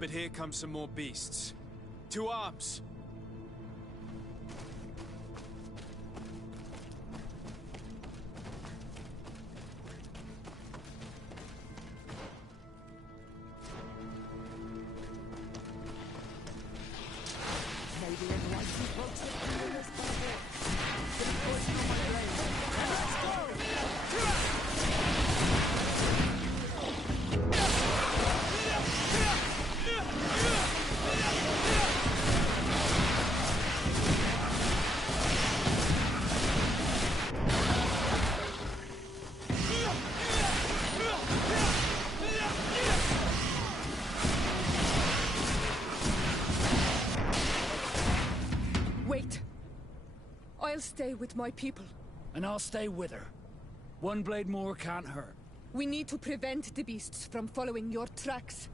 But here come some more beasts. To arms! Maybe enlightened folks have been this before. Been poison on my brain. Let's go! Wait. I'll stay with my people. And I'll stay with her. One blade more can't hurt. We need to prevent the beasts from following your tracks.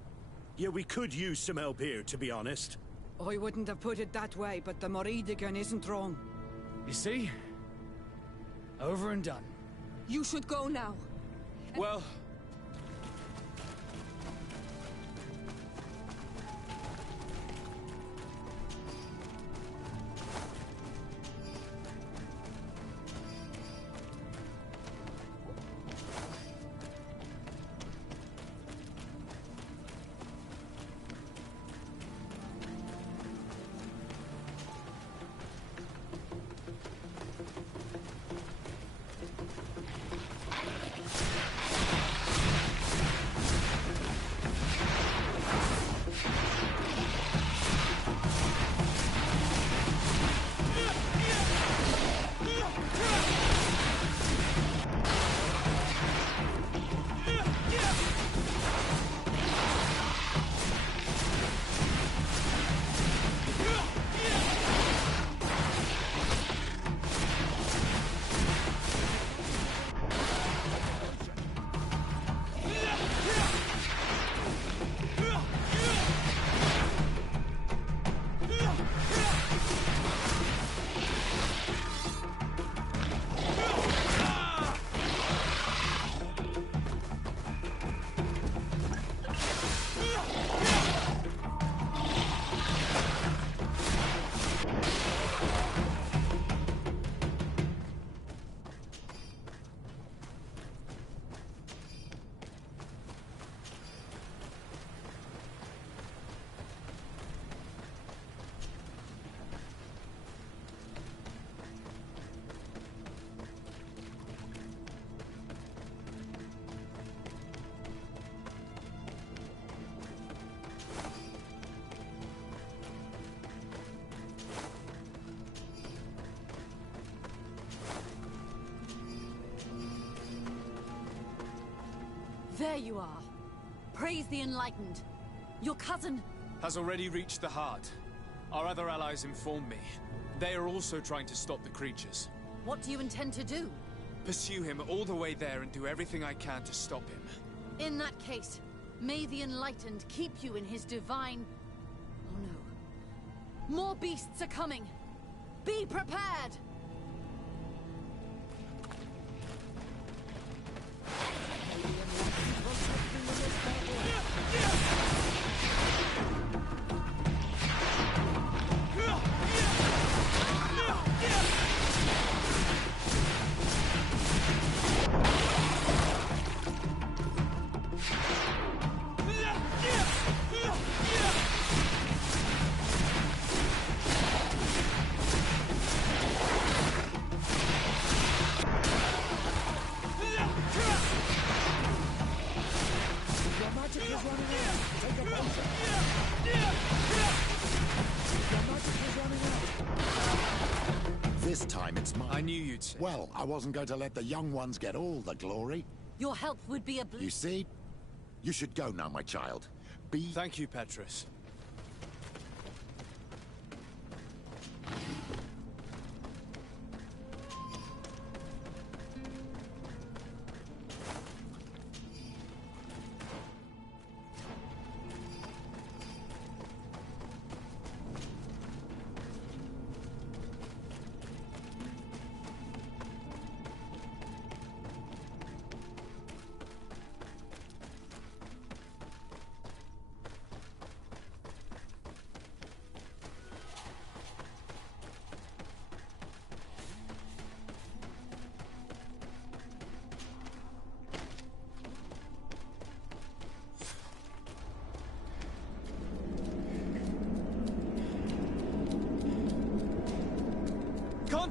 Yeah, we could use some help here, to be honest. I wouldn't have put it that way, but the Moridigan isn't wrong. You see? Over and done. You should go now. Well... There you are. Praise the Enlightened. Your cousin... has already reached the heart. Our other allies informed me. They are also trying to stop the creatures. What do you intend to do? Pursue him all the way there and do everything I can to stop him. In that case, may the Enlightened keep you in his divine... Oh no. More beasts are coming! Be prepared! This time it's mine. I knew you'd say. Well, I wasn't going to let the young ones get all the glory. Your help would be a... You see? You should go now, my child. Thank you, Petrus.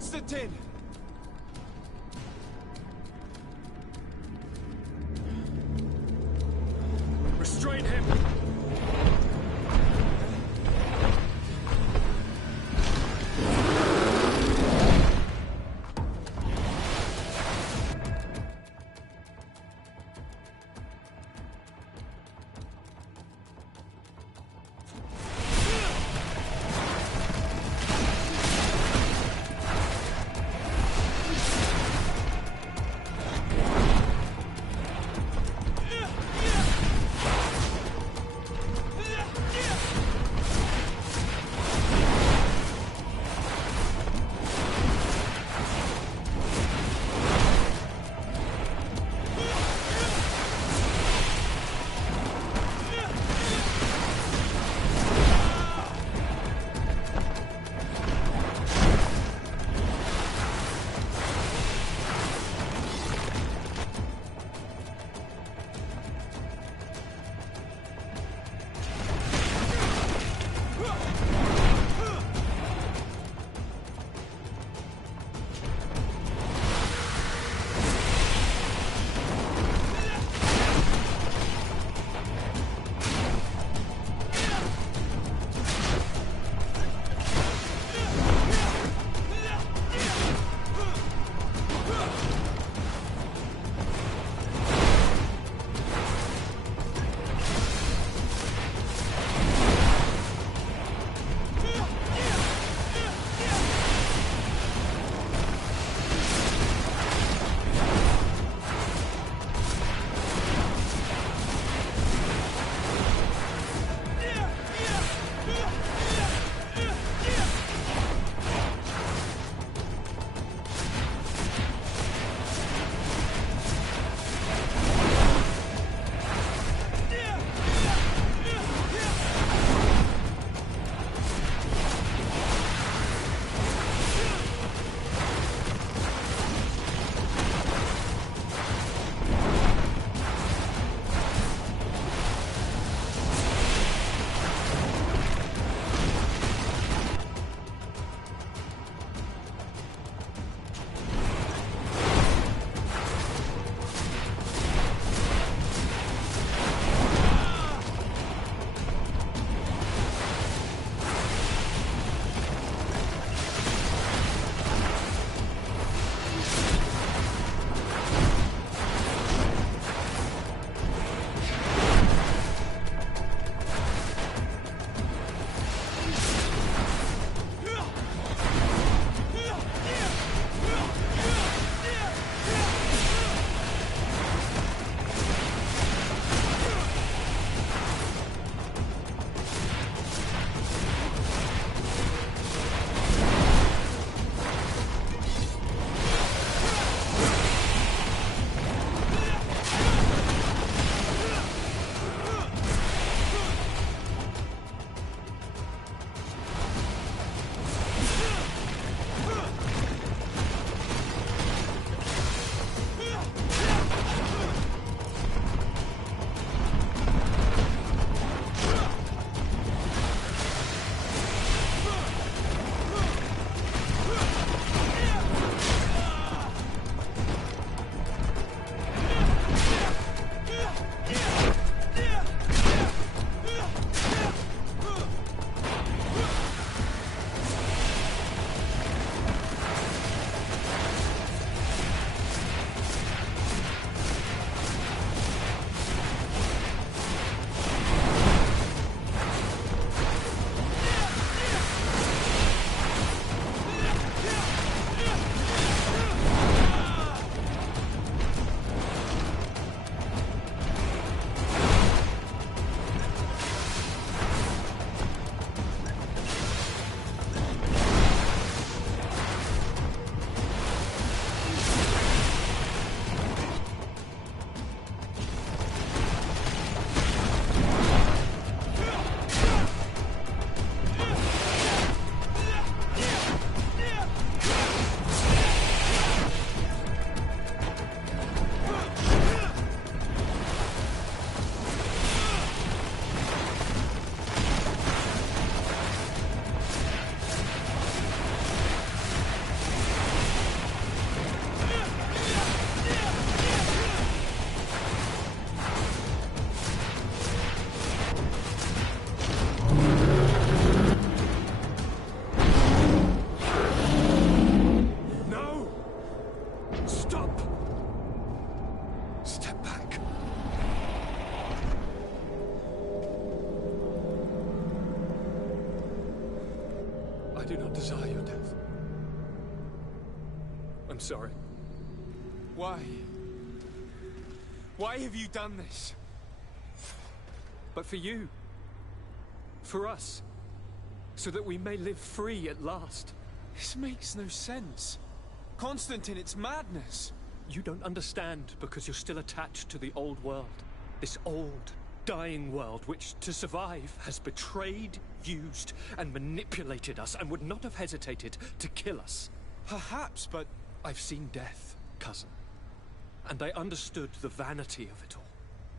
Constantine! Restrain him! do not desire your death. I'm sorry. Why? Why have you done this? But for you. For us. So that we may live free at last. This makes no sense. Constantine, it's madness. You don't understand because you're still attached to the old world. This old, dying world which, to survive, has betrayed, used, and manipulated us and would not have hesitated to kill us. Perhaps, but I've seen death, cousin. And I understood the vanity of it all.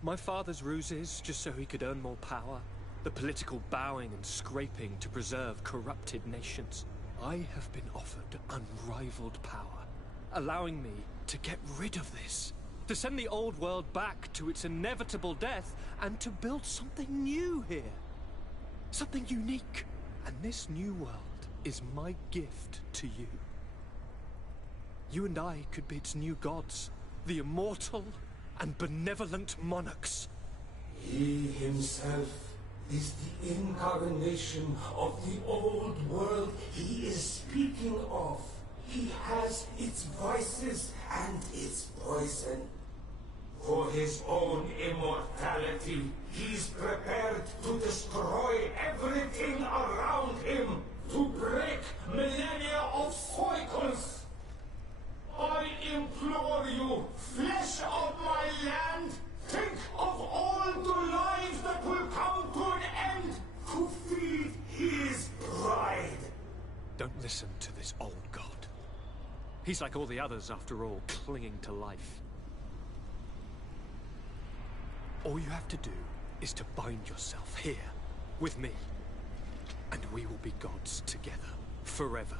My father's ruses just so he could earn more power. The political bowing and scraping to preserve corrupted nations. I have been offered unrivaled power, allowing me to get rid of this. To send the old world back to its inevitable death and to build something new here. Something unique. And this new world is my gift to you. You and I could be its new gods, the immortal and benevolent monarchs. He himself is the incarnation of the old world he is speaking of. He has its vices and its poison. For his own immortality, he's prepared to destroy everything around him, to break millennia of cycles. I implore you, flesh of my land, think of all the lives that will come to an end to feed his bride. Don't listen to this old god. He's like all the others, after all, clinging to life. All you have to do is to bind yourself here, with me. And we will be gods together, forever.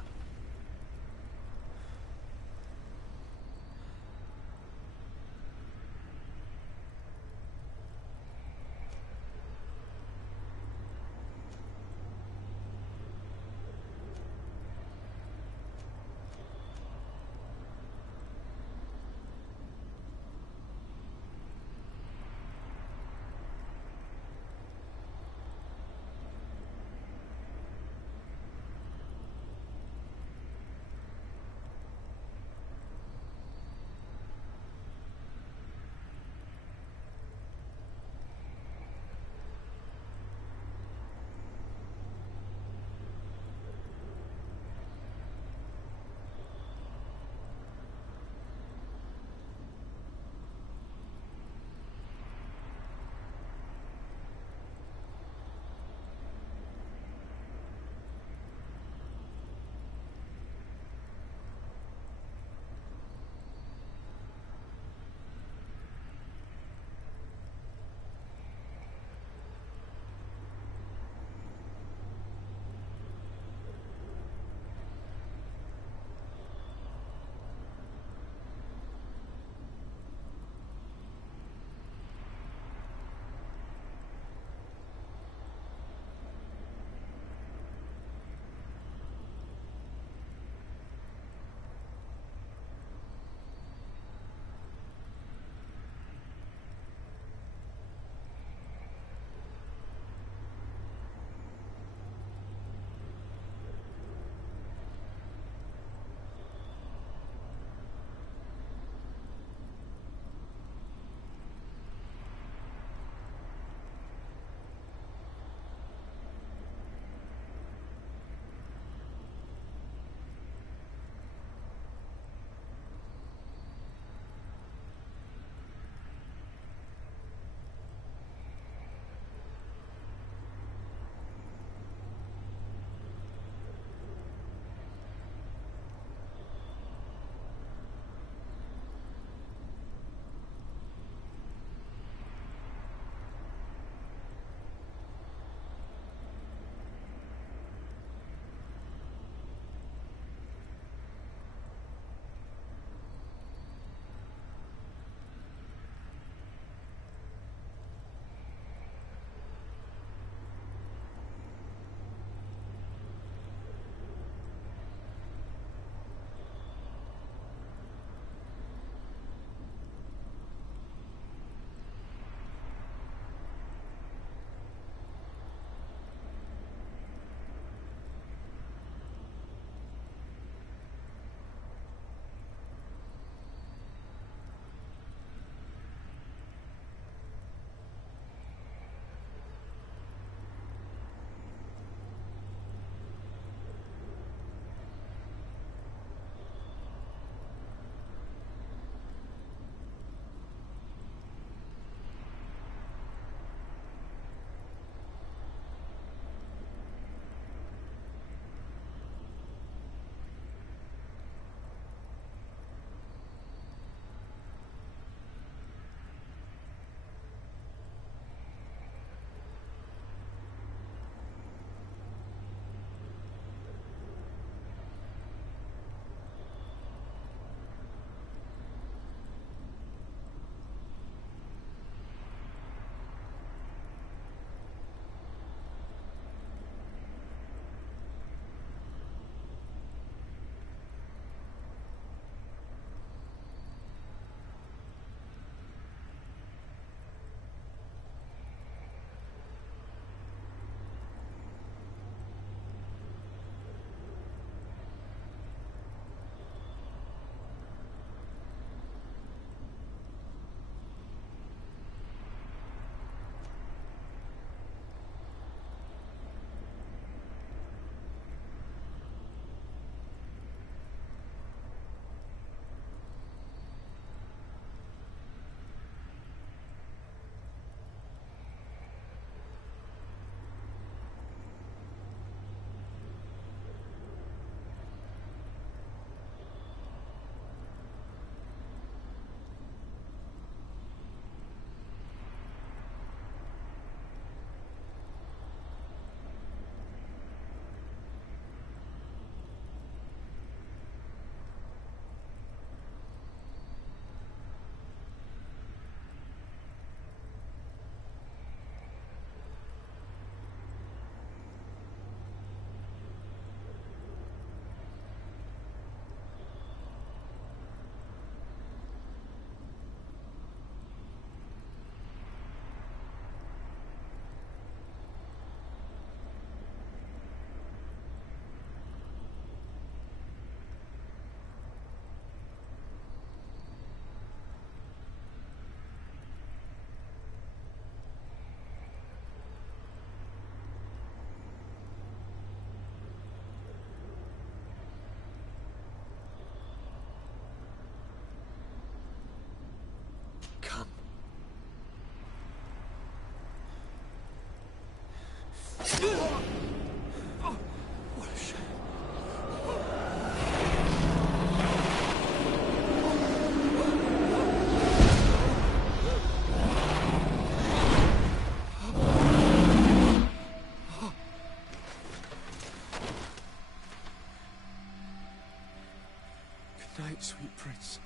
What a shame. Good night, sweet prince.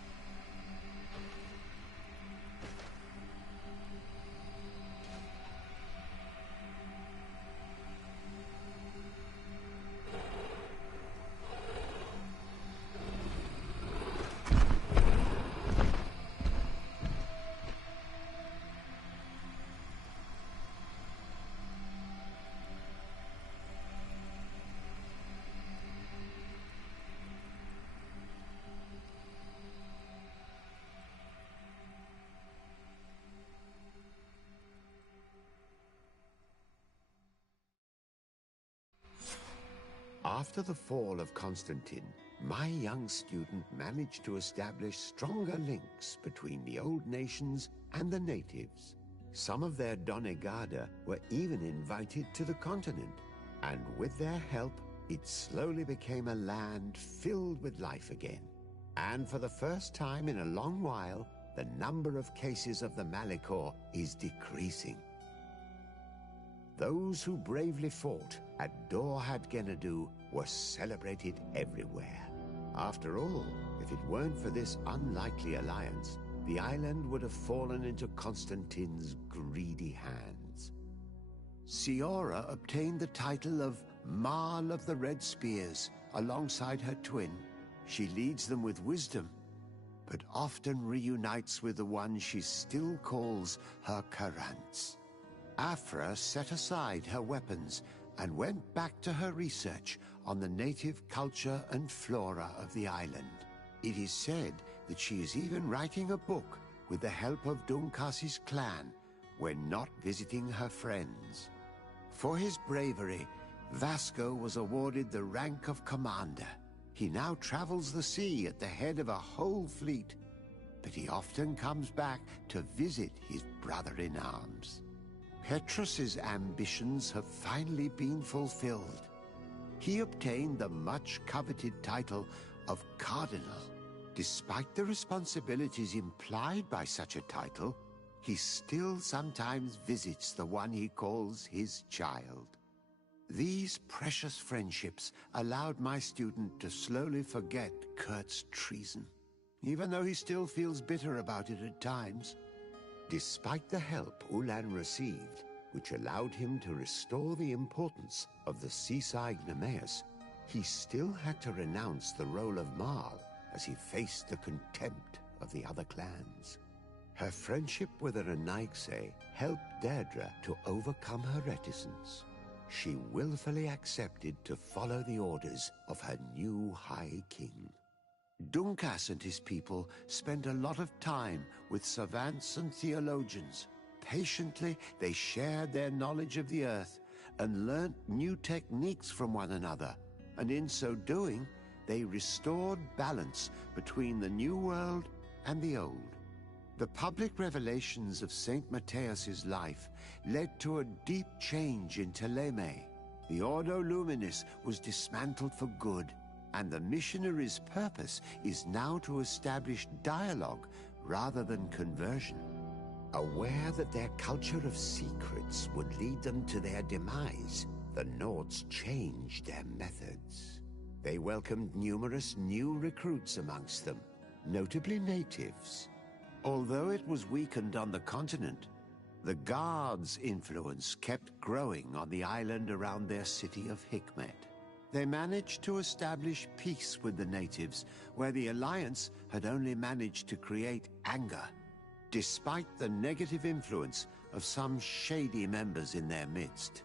After the fall of Constantine, my young student managed to establish stronger links between the old nations and the natives. Some of their Donegada were even invited to the continent, and with their help, it slowly became a land filled with life again. And for the first time in a long while, the number of cases of the Malicor is decreasing. Those who bravely fought at Dorhad Genadu were celebrated everywhere. After all, if it weren't for this unlikely alliance, the island would have fallen into Constantine's greedy hands. Siora obtained the title of Marl of the Red Spears alongside her twin. She leads them with wisdom, but often reunites with the one she still calls her Karants. Afra set aside her weapons and went back to her research on the native culture and flora of the island. It is said that she is even writing a book with the help of Dunkas's clan when not visiting her friends. For his bravery, Vasco was awarded the rank of commander. He now travels the sea at the head of a whole fleet, but he often comes back to visit his brother-in-arms. Petrus's ambitions have finally been fulfilled. He obtained the much-coveted title of Cardinal. Despite the responsibilities implied by such a title, he still sometimes visits the one he calls his child. These precious friendships allowed my student to slowly forget Kurt's treason, even though he still feels bitter about it at times. Despite the help Ulan received, which allowed him to restore the importance of the seaside Nemeus, he still had to renounce the role of Marl as he faced the contempt of the other clans. Her friendship with Renaigse helped Deirdre to overcome her reticence. She willfully accepted to follow the orders of her new High King. Dunkas and his people spent a lot of time with savants and theologians. Patiently, they shared their knowledge of the earth and learnt new techniques from one another, and in so doing, they restored balance between the new world and the old. The public revelations of Saint Matthias's life led to a deep change in Teleme. The Ordo Luminis was dismantled for good, and the missionaries' purpose is now to establish dialogue rather than conversion. Aware that their culture of secrets would lead them to their demise, the Nords changed their methods. They welcomed numerous new recruits amongst them, notably natives. Although it was weakened on the continent, the Guards' influence kept growing on the island around their city of Hikmet. They managed to establish peace with the natives, where the Alliance had only managed to create anger, despite the negative influence of some shady members in their midst.